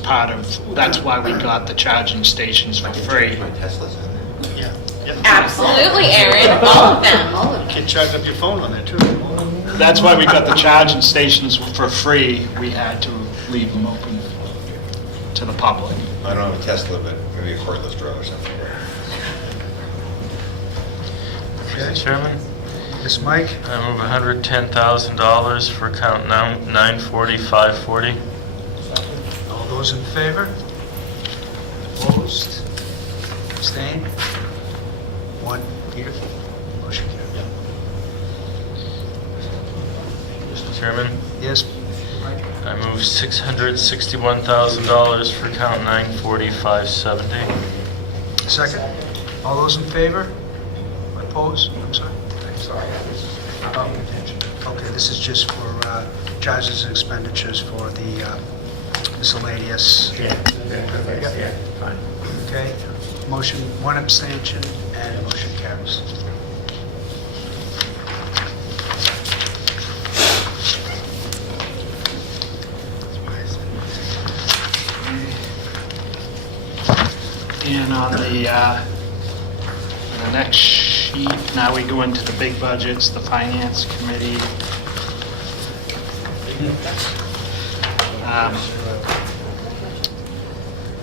that's why we got the charging stations for free. My Tesla's in there. Yeah. Yep. Absolutely, Aaron, all of them. You can charge up your phone on there too. That's why we got the charging stations for free. We had to leave them open to the public. I don't have a Tesla, but maybe a cordless drill or something. Okay. Mr. Chairman, Yes, Mike? I move $110,000 for account 940-540. All those in favor? Opposed? Abstained? One. Peter? Motion carried. Mr. Chairman, Yes, Mike? I move $661,000 for account 940-570. Second? All those in favor? Opposed? I'm sorry. Oh, okay, this is just for charges and expenditures for the miscellaneous. Yeah, fine. Okay, motion, one abstention, and motion carries. And on the next sheet, now we go into the big budgets, the finance committee.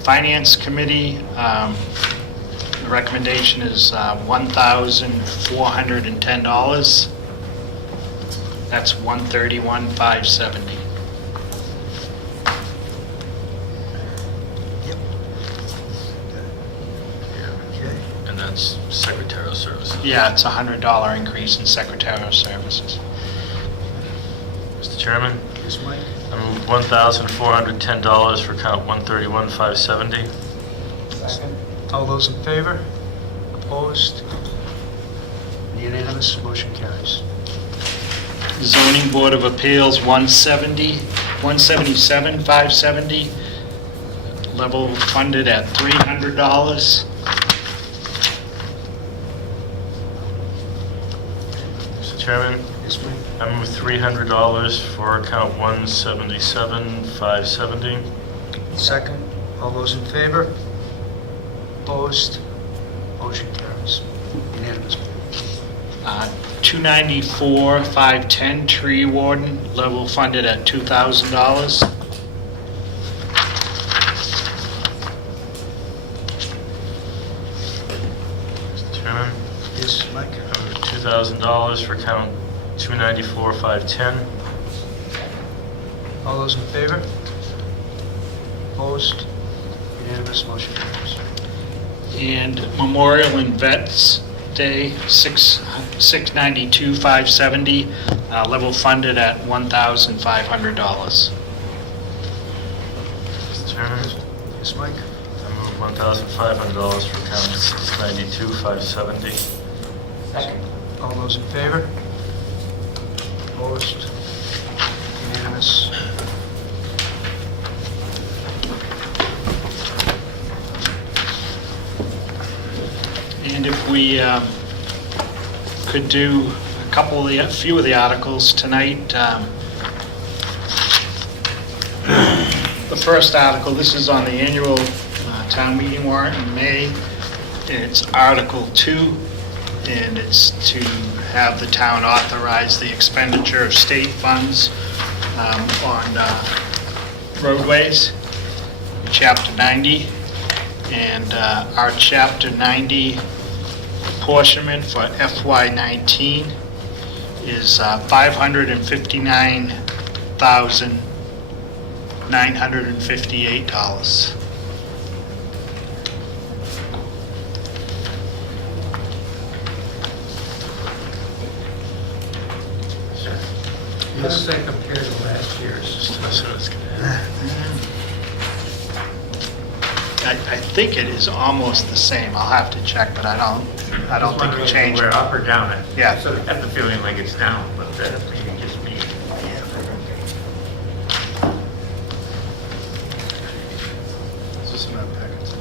Finance committee, The recommendation is $1,410. That's $131,570. Yep. Okay. And that's secretarial services. Yeah, it's a $100 increase in secretarial services. Mr. Chairman, Yes, Mike? I move $1,410 for account 131,570. Second. All those in favor? Opposed? Unanimous, motion carries. Zoning Board of Appeals, 177,570, level funded at $300. Mr. Chairman, Yes, Mike? I move $300 for account 177,570. Second. All those in favor? Opposed? Motion carries. Unanimous. 294,510, tree warden, level funded at $2,000. Mr. Chairman, Yes, Mike? I move $2,000 for account 294,510. All those in favor? Opposed? Unanimous, motion carries. And Memorial and Vets Day, 692,570, level funded at $1,500. Mr. Chairman, Yes, Mike? I move $1,500 for account 692,570. Second. All those in favor? Opposed? Unanimous. And if we could do a few of the articles tonight. The first article, this is on the annual town meeting warrant in May. It's Article 2, and it's to have the town authorize the expenditure of state funds on roadways, Chapter 90. And our Chapter 90 apportionment for FY19 is $559,958. How does that compare to last year's? That's what I was gonna I think it is almost the same. I'll have to check, but I don't think it changed. We're up or down it. Yeah. I sort of have the feeling like it's down, but that's maybe just me. Is this in our packets?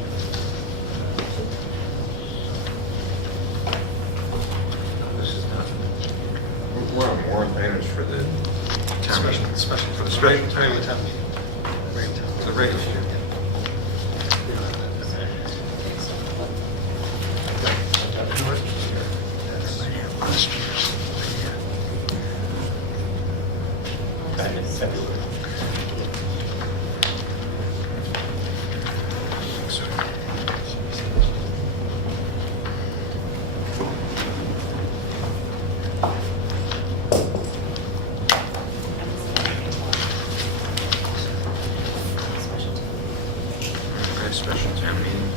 This is nothing. We're on warrant items for the town meeting. Special for the Special town regular meeting. town meeting. It's a regular. Last year's. Back in February. Okay, special town meeting.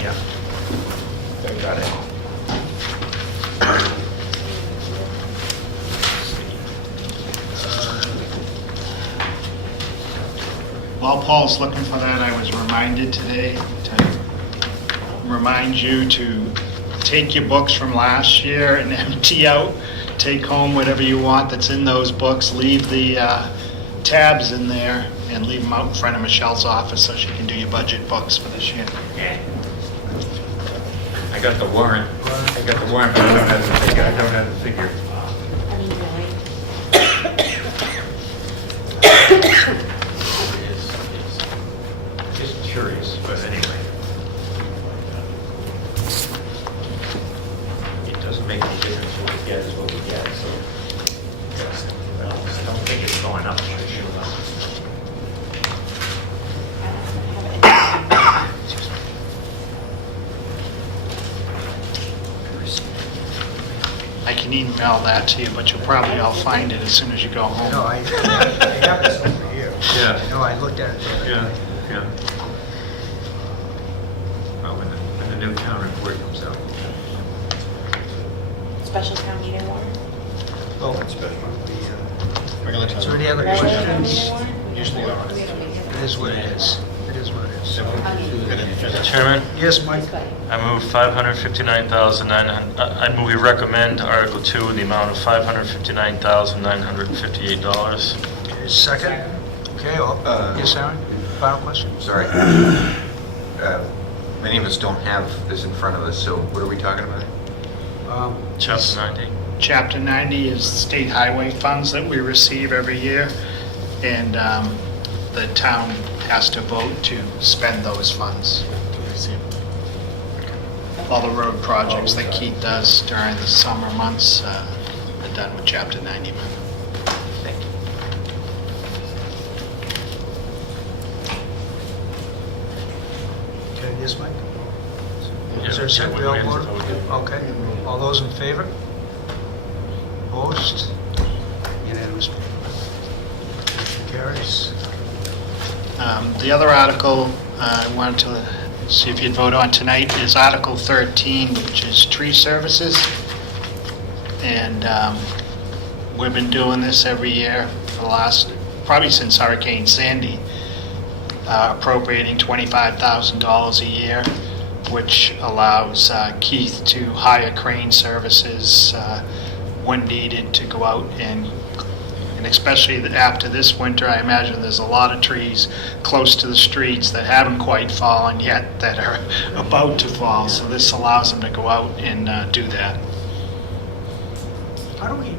Yeah. I got it. While Paul's looking for that, I was reminded today to remind you to take your books from last year and empty out, take home whatever you want that's in those books, leave the tabs in there, and leave them out in front of Michelle's office so she can do your budget books for this year. Yeah. I got the warrant. I got the warrant, but I don't have the figure. I don't have the figure. Just curious, but anyway. It doesn't make any difference what we get is what we get, so. don't think it's going up. I can email that to you, but you'll probably all find it as soon as you go home. No, I have this over here. Yeah. No, I looked at it the other Yeah, day. yeah. Well, when the new town report comes out. Special town meeting warrant? Oh, Regular is there any other Regular town questions? meeting warrant? Usually are. It is what it is. It is what it is. Mr. Chairman, Yes, Mike? I move $559,900, I move we recommend Article 2 in the amount of $559,958. Okay, second? Okay, yes, Aaron? Final question? Sorry. Many of us don't have this in front of us, so what are we talking about? Chapter 90. Chapter 90 is state highway funds that we receive every year, and the town has to vote to spend those funds. All the road projects that Keith does during the summer months are done with Chapter 90 money. Thank you. Okay, yes, Mike? Yeah, Is there a second? yeah, We all we have to voted? vote. Okay. All those in favor? Opposed? Unanimous. Motion carries. The other article I wanted to see if you'd vote on tonight is Article 13, which is tree services. And we've been doing this every year for the last, probably since Hurricane Sandy, appropriating $25,000 a year, which allows Keith to hire crane services when needed to go out and especially after this winter, I imagine there's a lot of trees close to the streets that haven't quite fallen yet that are about to fall. So this allows them to go out and do that. How do we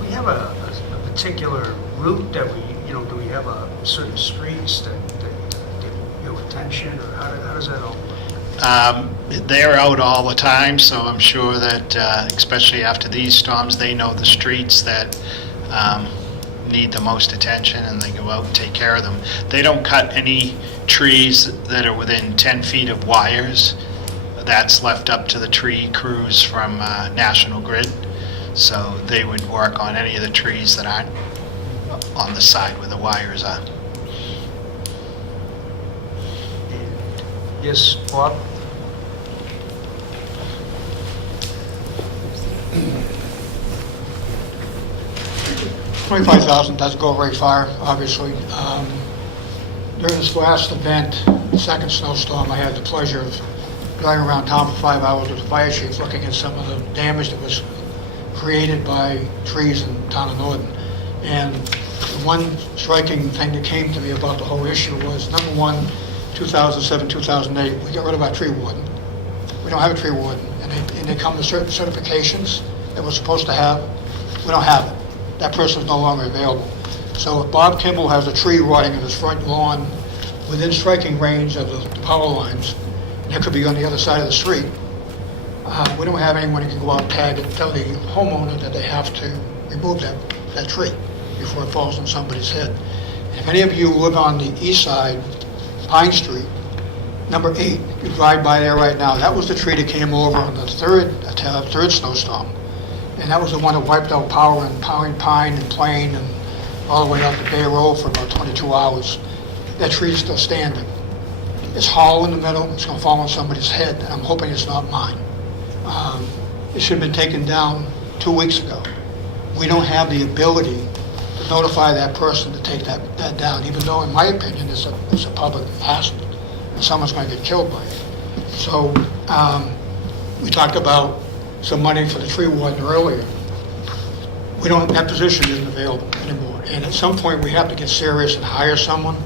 we have a particular route that we, do we have a certain streets that get your attention, or how does that all work? They're out all the time, so I'm sure that, especially after these storms, they know the streets that need the most attention, and they go out and take care of them. They don't cut any trees that are within 10 feet of wires. That's left up to the tree crews from National Grid. So they would work on any of the trees that aren't on the side where the wires are. Yes, Bob? $25,000 doesn't go very far, obviously. During this last event, the second snowstorm, I had the pleasure of driving around town for 5 hours with the fire chief, looking at some of the damage that was created by trees in the town of Norton. And the one striking thing that came to me about the whole issue was, number one, 2007, 2008, we got rid of our tree warden. We don't have a tree warden, and they come to certain certifications that we're supposed to have. We don't have it. That person is no longer available. So if Bob Kimball has a tree rotting in his front lawn within striking range of the power lines, and it could be on the other side of the street, we don't have anyone who can go out and tag and tell the homeowner that they have to remove that tree before it falls on somebody's head. And if any of you live on the east side, Pine Street, number 8, you drive by there right now, that was the tree that came over on the third snowstorm. And that was the one that wiped out power in Pine and Plain and all the way up to Bay Road for about 22 hours. That tree is still standing. It's hollow in the middle, it's going to fall on somebody's head, and I'm hoping it's not mine. It should have been taken down 2 weeks ago. We don't have the ability to notify that person to take that down, even though, in my opinion, it's a public hazard, and someone's going to get killed by it. So we talked about some money for the tree warden earlier. That position isn't available anymore. And at some point, we have to get serious and hire someone.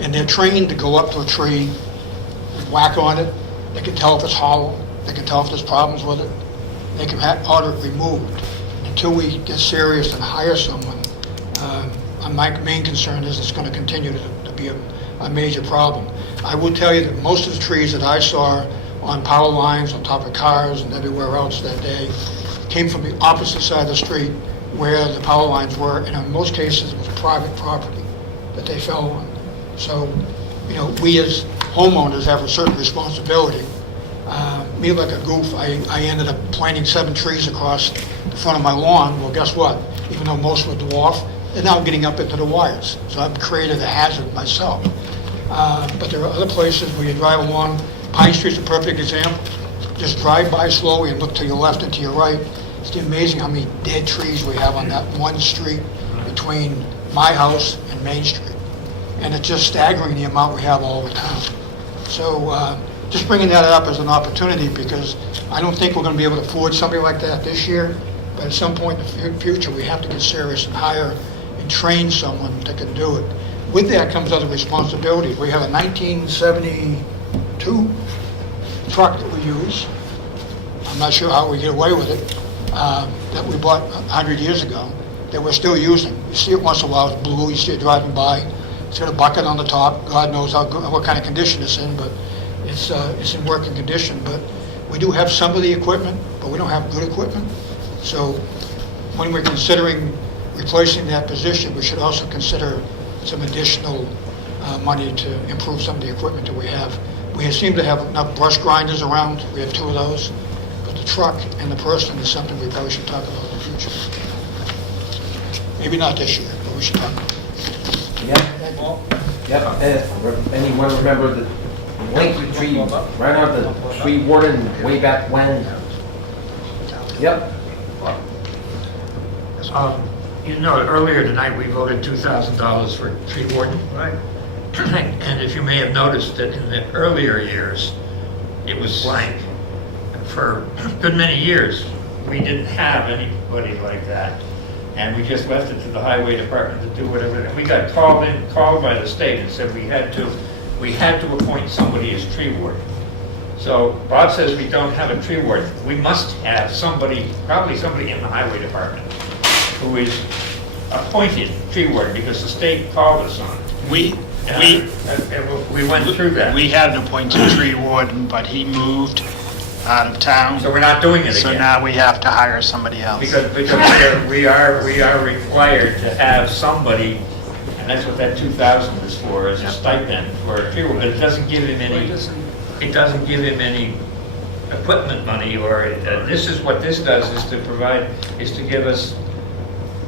And they're trained to go up to a tree, whack on it. They can tell if it's hollow. They can tell if there's problems with it. They can order it removed. Until we get serious and hire someone, my main concern is it's going to continue to be a major problem. I will tell you that most of the trees that I saw on power lines, on top of cars and everywhere else that day, came from the opposite side of the street where the power lines were, and in most cases, it was private property that they fell on. So, you know, we as homeowners have a certain responsibility. Me, like a goof, I ended up planting 7 trees across the front of my lawn. Well, guess what? Even though most were dwarf, they're now getting up into the wires. So I've created a hazard myself. But there are other places where you drive along. Pine Street's a perfect example. Just drive by slowly and look to your left and to your right. It's amazing how many dead trees we have on that one street between my house and Main Street. And it's just staggering the amount we have all over town. So just bringing that up as an opportunity, because I don't think we're going to be able to afford something like that this year, but at some point in the future, we have to get serious and hire and train someone that can do it. With that comes other responsibilities. We have a 1972 truck that we use. I'm not sure how we get away with it, that we bought 100 years ago, that we're still using. You see it once in a while, it's blue, you see it driving by. It's got a bucket on the top. God knows what kind of condition it's in, but it's in working condition. But we do have some of the equipment, but we don't have good equipment. So when we're considering replacing that position, we should also consider some additional money to improve some of the equipment that we have. We seem to have enough brush grinders around. We have 2 of those. But the truck and the person is something we probably should talk about in the future. Maybe not this year, but we should talk about it. Yep. Anyone remember the lengthy tree, right out the tree warden way back when? Yep. You know, earlier tonight, we voted $2,000 for tree warden. Right. And if you may have noticed that in the earlier years, it was blank. And for a good many years, we didn't have anybody like that. And we just left it to the highway department to do whatever. And we got called by the state and said we had to appoint somebody as tree warden. So Bob says we don't have a tree warden. We must have somebody, probably somebody in the highway department, who is appointed tree warden, because the state called us on it. We went through that. We had an appointed tree warden, but he moved out of town. So we're not doing it again. So now we have to hire somebody else. Because we are required to have somebody, and that's what that 2,000 is for, is a stipend for a tree warden. But it doesn't give him any equipment money, or this is what this does, is to give us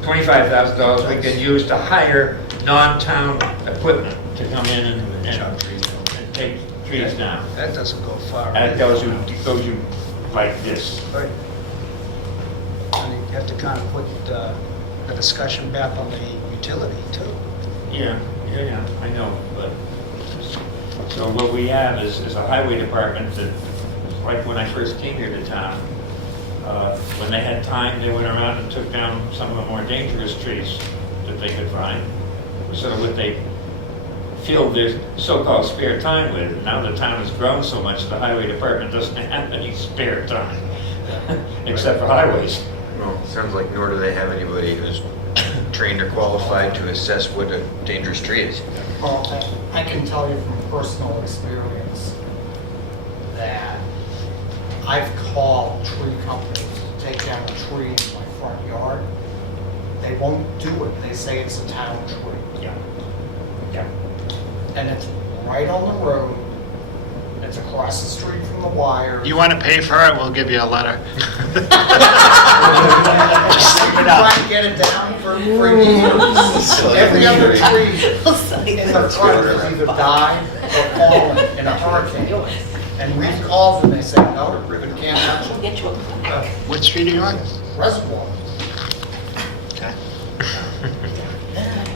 $25,000 we can use to hire non-town equipment to come in and take trees down. That doesn't go far. And it goes you like this. Right. And you have to kind of put the discussion back on the utility too. Yeah, I know, but, so what we have is a highway department that, like when I first came here to town, when they had time, they went around and took down some of the more dangerous trees that they could find. So what they filled their so-called spare time with. And now the town has grown so much, the highway department doesn't have any spare time, except for highways. Well, sounds like nor do they have anybody who's trained or qualified to assess what a dangerous tree is. Well, I can tell you from personal experience that I've called tree companies to take down a tree in my front yard. They won't do it. They say it's a town tree. Yeah. And it's right on the road. It's across the street from the wires. You want to pay for it, we'll give you a letter. Just try to get it down for years. Every other tree in the front has either died or fallen in a hurricane. And we've called and they say, no, we can't touch We'll it. get you a plaque. What street are you on? Reservoir. Okay.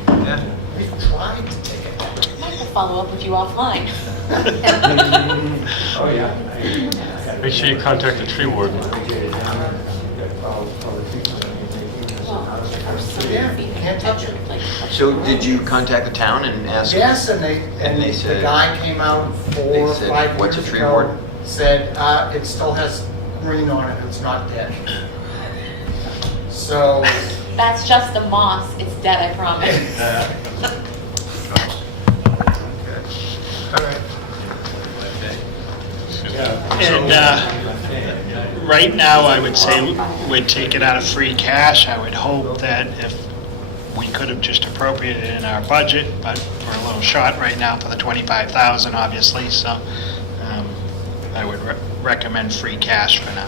Yeah. We've tried to take it down. Mike will follow up with you offline. Oh, yeah. Make sure you contact the tree warden. Yeah, can't touch it. So did you contact the town and ask? Yes, and they the said- guy came out 4 or said, 5 "What's a years tree ago, warden?" said, it still has green on it, it's not dead. So, That's just the moss. It's dead, I promise. All right. And Right now, I would say we'd take it out of free cash. I would hope that if we could have just appropriated it in our budget, but we're a little short right now for the 25,000, obviously, so I would recommend free cash for now.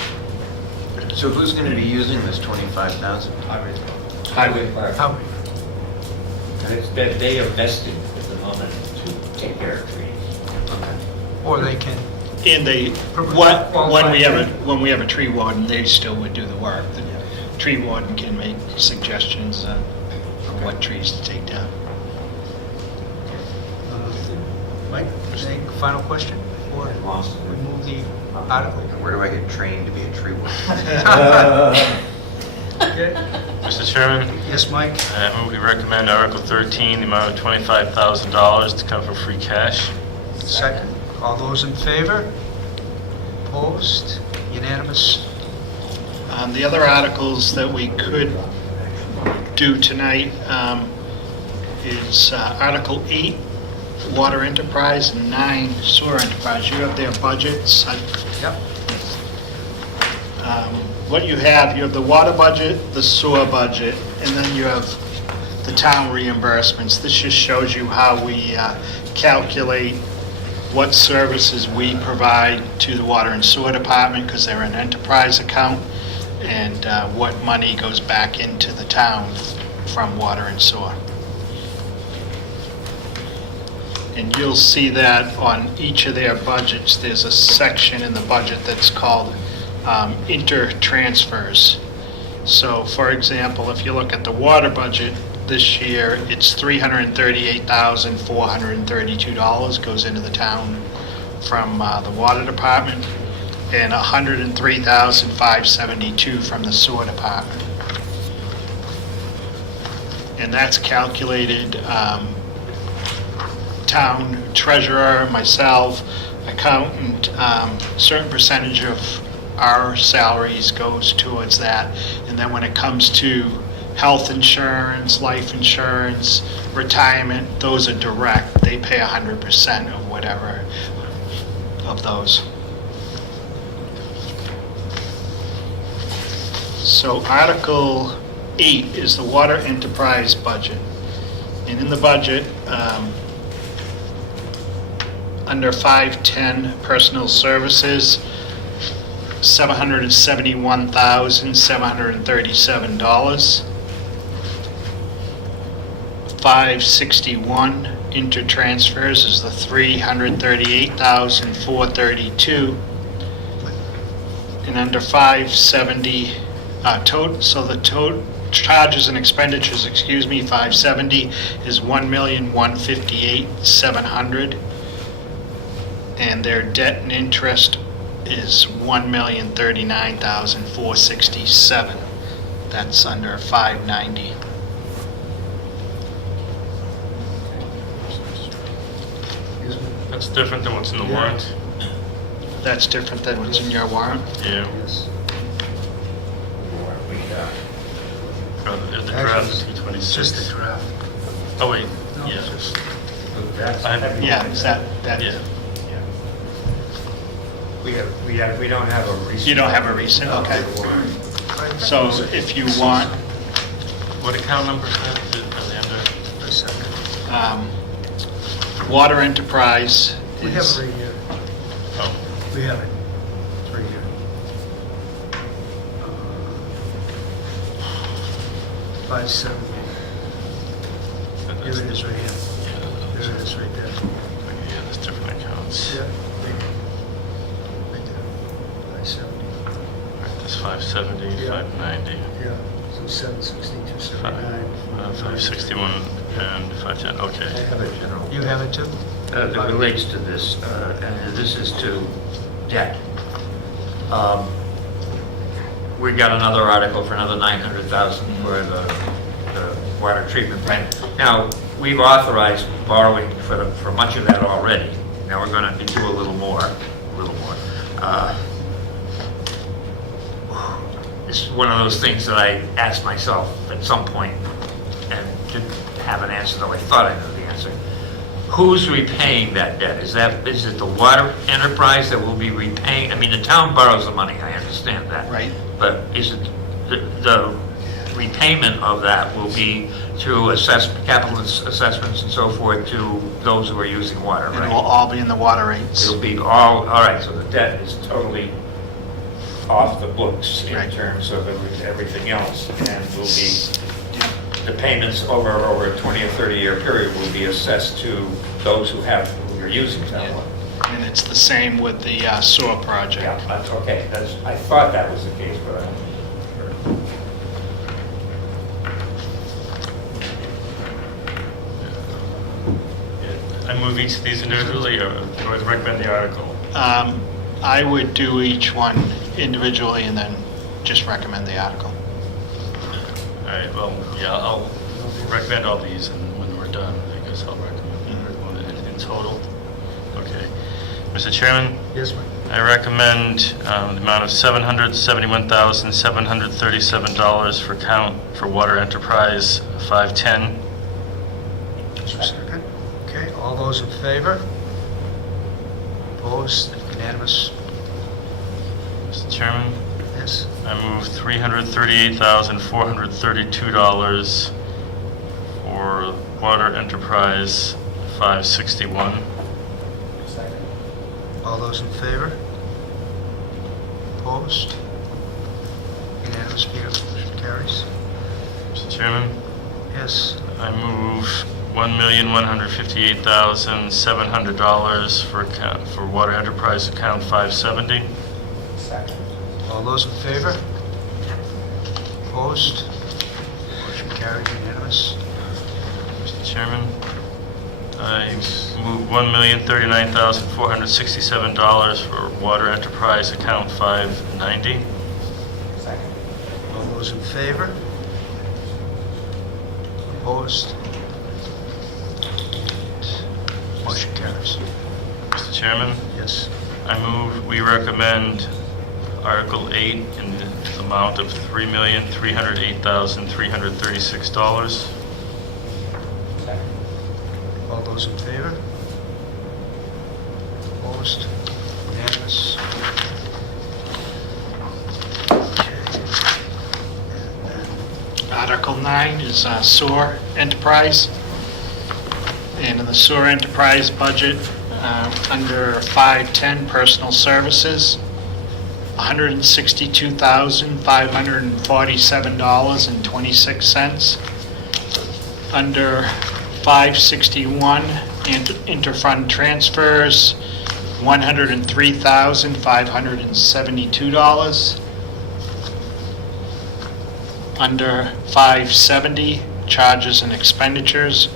So who's going to be using this 25,000? Highway Department. How- They are vested at the moment to take care of trees. Or they can, And when we have a tree warden, they still would do the work. The tree warden can make suggestions of what trees to take down. Mike, any final question? Before we move the article? Where do I get trained to be a tree warden? Okay. Mr. Chairman, Yes, Mike? I move we recommend Article 13, the amount of $25,000 to come from free cash. Second. All those in favor? Opposed? Unanimous? The other articles that we could do tonight is Article 8, Water Enterprise, and 9, Sewer Enterprise. You have their budgets. Yep. What you have the water budget, the sewer budget, and then you have the town reimbursements. This just shows you how we calculate what services we provide to the water and sewer department, because they're an enterprise account, and what money goes back into the town from water and sewer. And you'll see that on each of their budgets, there's a section in the budget that's called inter-transfers. So, for example, if you look at the water budget this year, it's $338,432 goes into the town from the water department, and $103,572 from the sewer department. And that's calculated, town treasurer, myself, accountant, certain percentage of our salaries goes towards that. And then when it comes to health insurance, life insurance, retirement, those are direct. They pay 100% of whatever of those. So Article 8 is the water enterprise budget. And in the budget, under 510 personal services, $771,737. 561 intertransfers is the $338,432. And under 570 so the total charges and expenditures, 570 is $1,158,700, and their debt and interest is $1,039,467. That's under 590. That's different than what's in the warrant. That's different than what's in your warrant. Yeah. The draft is Actually, 226. Just the draft. Oh, wait, No, yeah. just- Yeah, is that Yeah. We don't have a recent. You don't have a recent, okay. So if you want, What account number is that? Are they under? A second. water enterprise We have it is, right here. Oh, We have it. It's right here. 570. Here it is right here. There it is right there. Yeah, there's different accounts. Yeah. Right there. 570. There's 570, Yeah. 590, Yeah. So 760, 279. 561, and 510, okay. You have it too? That relates to this, and this is to debt. We got another article for another 900,000 for the water treatment plant. Now, we've authorized borrowing for much of that already. Now, we're going to do a little more. This is one of those things that I asked myself at some point and didn't have an answer, though I thought I knew the answer. who's repaying that debt? Is it the water enterprise that will be repaying? I mean, the town borrows the money, I understand that. Right. But is it the repayment of that will be through capital assessments and so forth to those who are using water, It will right? all be in the water rates. It'll be all right, so the debt is totally off the books in Right. terms of everything else, and will be, the payments over a 20 or 30-year period will be assessed to those who are using town water. And it's the same with the sewer project. Yeah, that's okay, I thought that was the case, but I... I move each of these individually, or do I recommend the article? I would do each one individually and then just recommend the article. All right, well, yeah, I'll recommend all these, and when we're done, I guess I'll recommend one in total. Okay. Mr. Chairman, Yes, ma'am. I recommend the amount of $771,737 for Water Enterprise 510. Is there a second? Okay, all those in favor? Opposed? Unanimous? Mr. Chairman, Yes. I move $338,432 for Water Enterprise 561. All those in favor? Opposed? Unanimous, Peter, motion carries. Mr. Chairman, Yes. I move $1,158,700 for Water Enterprise account 570. All those in favor? Opposed? Motion carries, unanimous. Mr. Chairman, I move $1,039,467 for Water Enterprise account 590. All those in favor? Opposed? Motion carries. Mr. Chairman, Yes. I move we recommend Article 8 in the amount of $3,308,336. All those in favor? Opposed? Unanimous? Okay. And then Article 9 is sewer enterprise. And in the sewer enterprise budget, under 510 personal services, $162,547.26. Under 561 interfund transfers, $103,572. Under 570 charges and expenditures,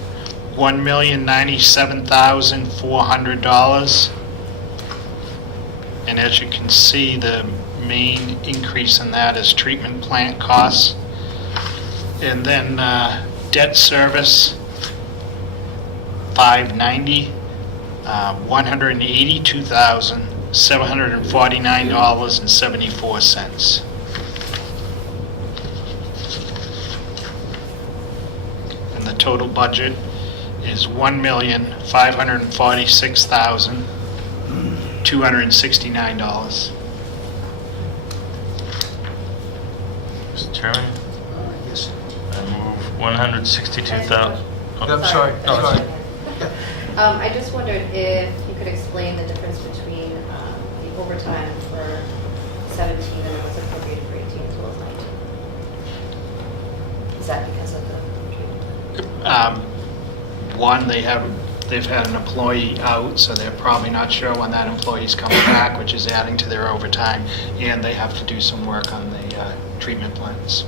$1,097,400. And as you can see, the main increase in that is treatment plant costs. And then debt service, 590, $182,749.74. And the total budget is $1,546,269. Mr. Chairman, yes. I move 162,000. I'm sorry. No, it's Sorry. I just wondered if you could explain the difference between the overtime for 17 and it was appropriated for 18 as well as 19. Is that because of the treatment? One, they've had an employee out, so they're probably not sure when that employee's coming back, which is adding to their overtime, and they have to do some work on the treatment plants.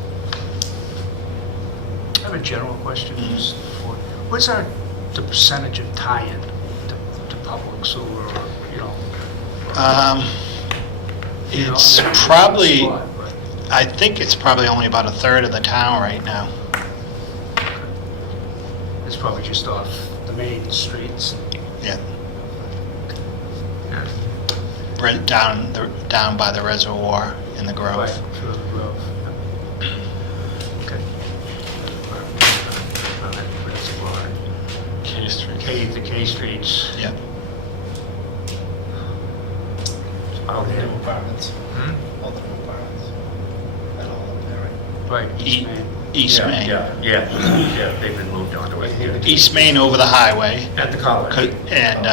I have a general question. What's the percentage of tie-in to public sewer, or, you know? It's I mean, probably, spot, but- I think it's probably only about a third of the town right now. It's probably just off the main streets. Yeah. Right down by the reservoir in the grove. Right, through the grove. Okay. On that reservoir. K Street. pave the K streets. Yeah. Out All the there. new apartments. Hmm? All the new apartments. That all up there, right? Right, East Main. East Yeah, Main. Yeah, they've been moved onto it. Yeah. East Main over the highway. At the college. And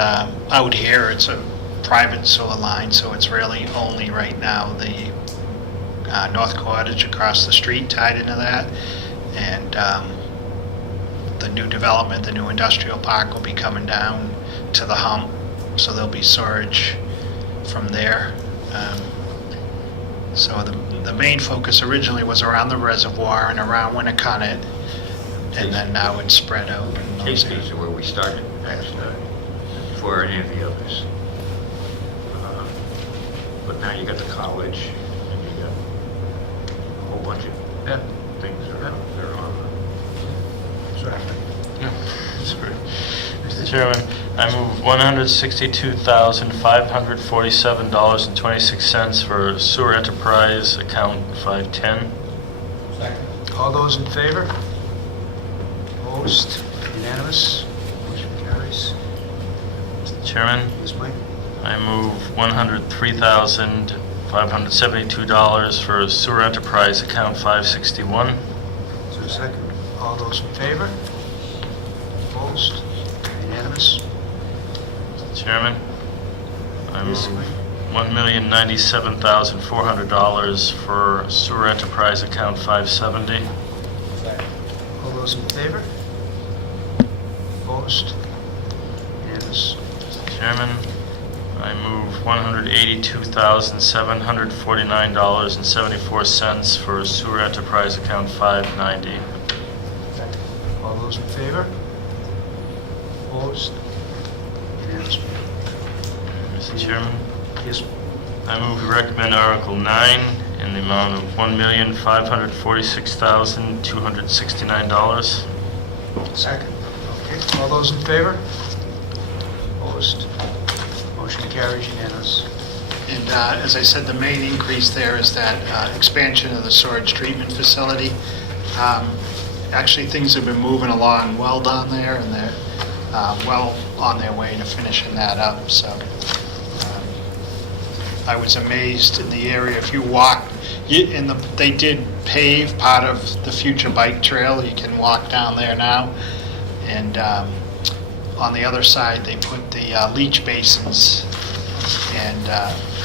out here, it's a private sewer line, so it's really only right now the North Cottage across the street tied into that. And the new development, the new industrial park will be coming down to the hump, so there'll be surge from there. So the main focus originally was around the reservoir and around Winnicott, and then now it's spread out. in K those streets are where we started, actually, before any of the others. But now you got the college, and you got a whole bunch of things that are on Mr. Chairman, I move $162,547.26 for sewer enterprise account 510. Second. All those in favor? Opposed? Unanimous? Motion carries. Mr. Chairman, Yes, Mike? I move $103,572 for sewer enterprise account 561. Is there a second? All those in favor? Opposed? Unanimous? Mr. Chairman, I Yes, move Mike? $1,097,400 for sewer enterprise account 570. Second. All those in favor? Opposed? Unanimous? Mr. Chairman, I move $182,749.74 for sewer enterprise account 590. All those in favor? Opposed? Unanimous? Mr. Chairman, Yes, I move to recommend Article 9 in the amount of $1,546,269. second. Okay, all those in favor? Opposed? Motion carries unanimous. And as I said, the main increase there is that expansion of the storage treatment facility. Actually, things have been moving along well down there, and they're well on their way to finishing that up. So I was amazed in the area. If you walk, they did pave part of the future bike trail. You can walk down there now. And on the other side, they put the leach basins, and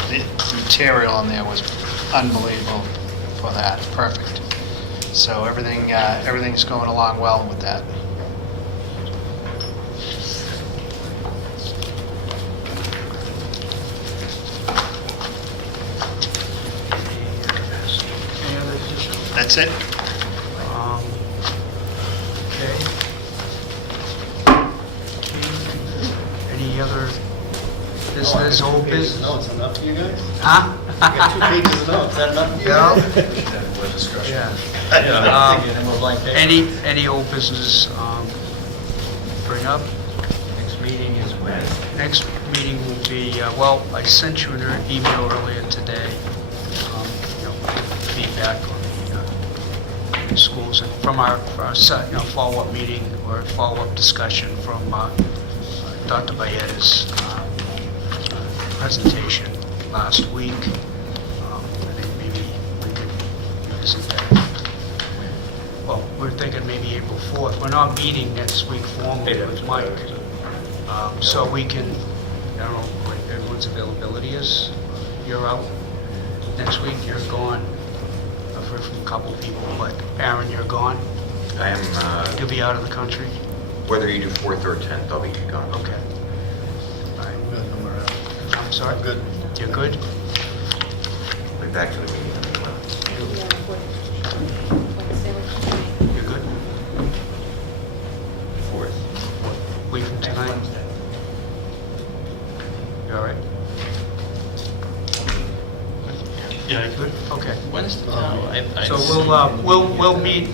the material in there was unbelievable for that. Perfect. So everything's going along well with that. Any other additional? That's it. Okay. Any other business, old business? Notes enough for you guys? Huh? You got 2 pages of notes, is that enough for you No. guys? Yeah. Any more blank paper? Any old business bring up? Next meeting is when? Next meeting will be, well, I sent you an email earlier today, feedback on the schools, and from our follow-up meeting or follow-up discussion from Dr. Bayetta's presentation last week. I think maybe we could revisit that. Well, we're thinking maybe April 4th. We're not meeting next week formally with Mike. So we can, I don't know what everyone's availability is. You're out next week, you're gone. I've heard from a couple people, but Aaron, you're gone. I am, You'll be out of the country. whether you do 4th or 10th, I'll be gone. Okay. All right. Good, I'm around. I'm sorry? I'm good. You're good? I'll be back to the meeting on the 11th. You're good? 4th. Leave from tonight? You all right? Yeah, Good? Okay. When's the, So we'll meet,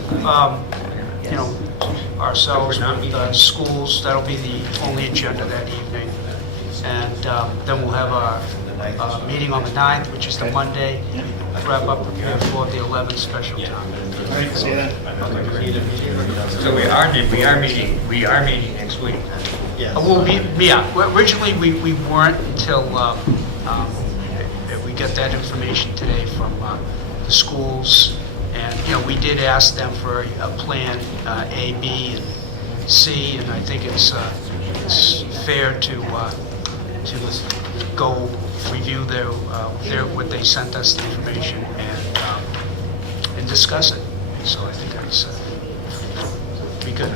ourselves with the schools. That'll be the only agenda that evening. And then we'll have our meeting on the 9th, which is the Monday. Wrap up, prepare for the 11th special time. See you then. So we are meeting next week. Yes. Originally, we weren't until we got that information today from the schools. And, we did ask them for a plan, A, B, and C, and I think it's fair to go review what they sent us, the information, and discuss it. So I think that's be good.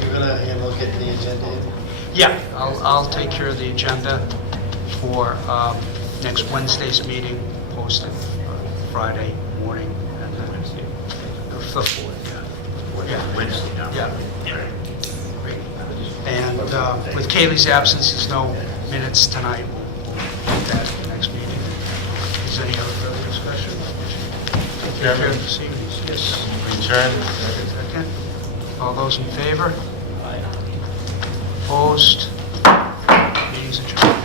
You're gonna handle getting the agenda in? Yeah, I'll take care of the agenda for next Wednesday's meeting, post it Friday morning, and then the fourth, yeah. Wednesday now. Yeah. Great. And with Kaylee's absence, there's no minutes tonight. We'll put that at the next meeting. Is there any other further discussion? Take care of this evening. Yes. Return. Second. All those in favor? Opposed? Meeting's adjourned.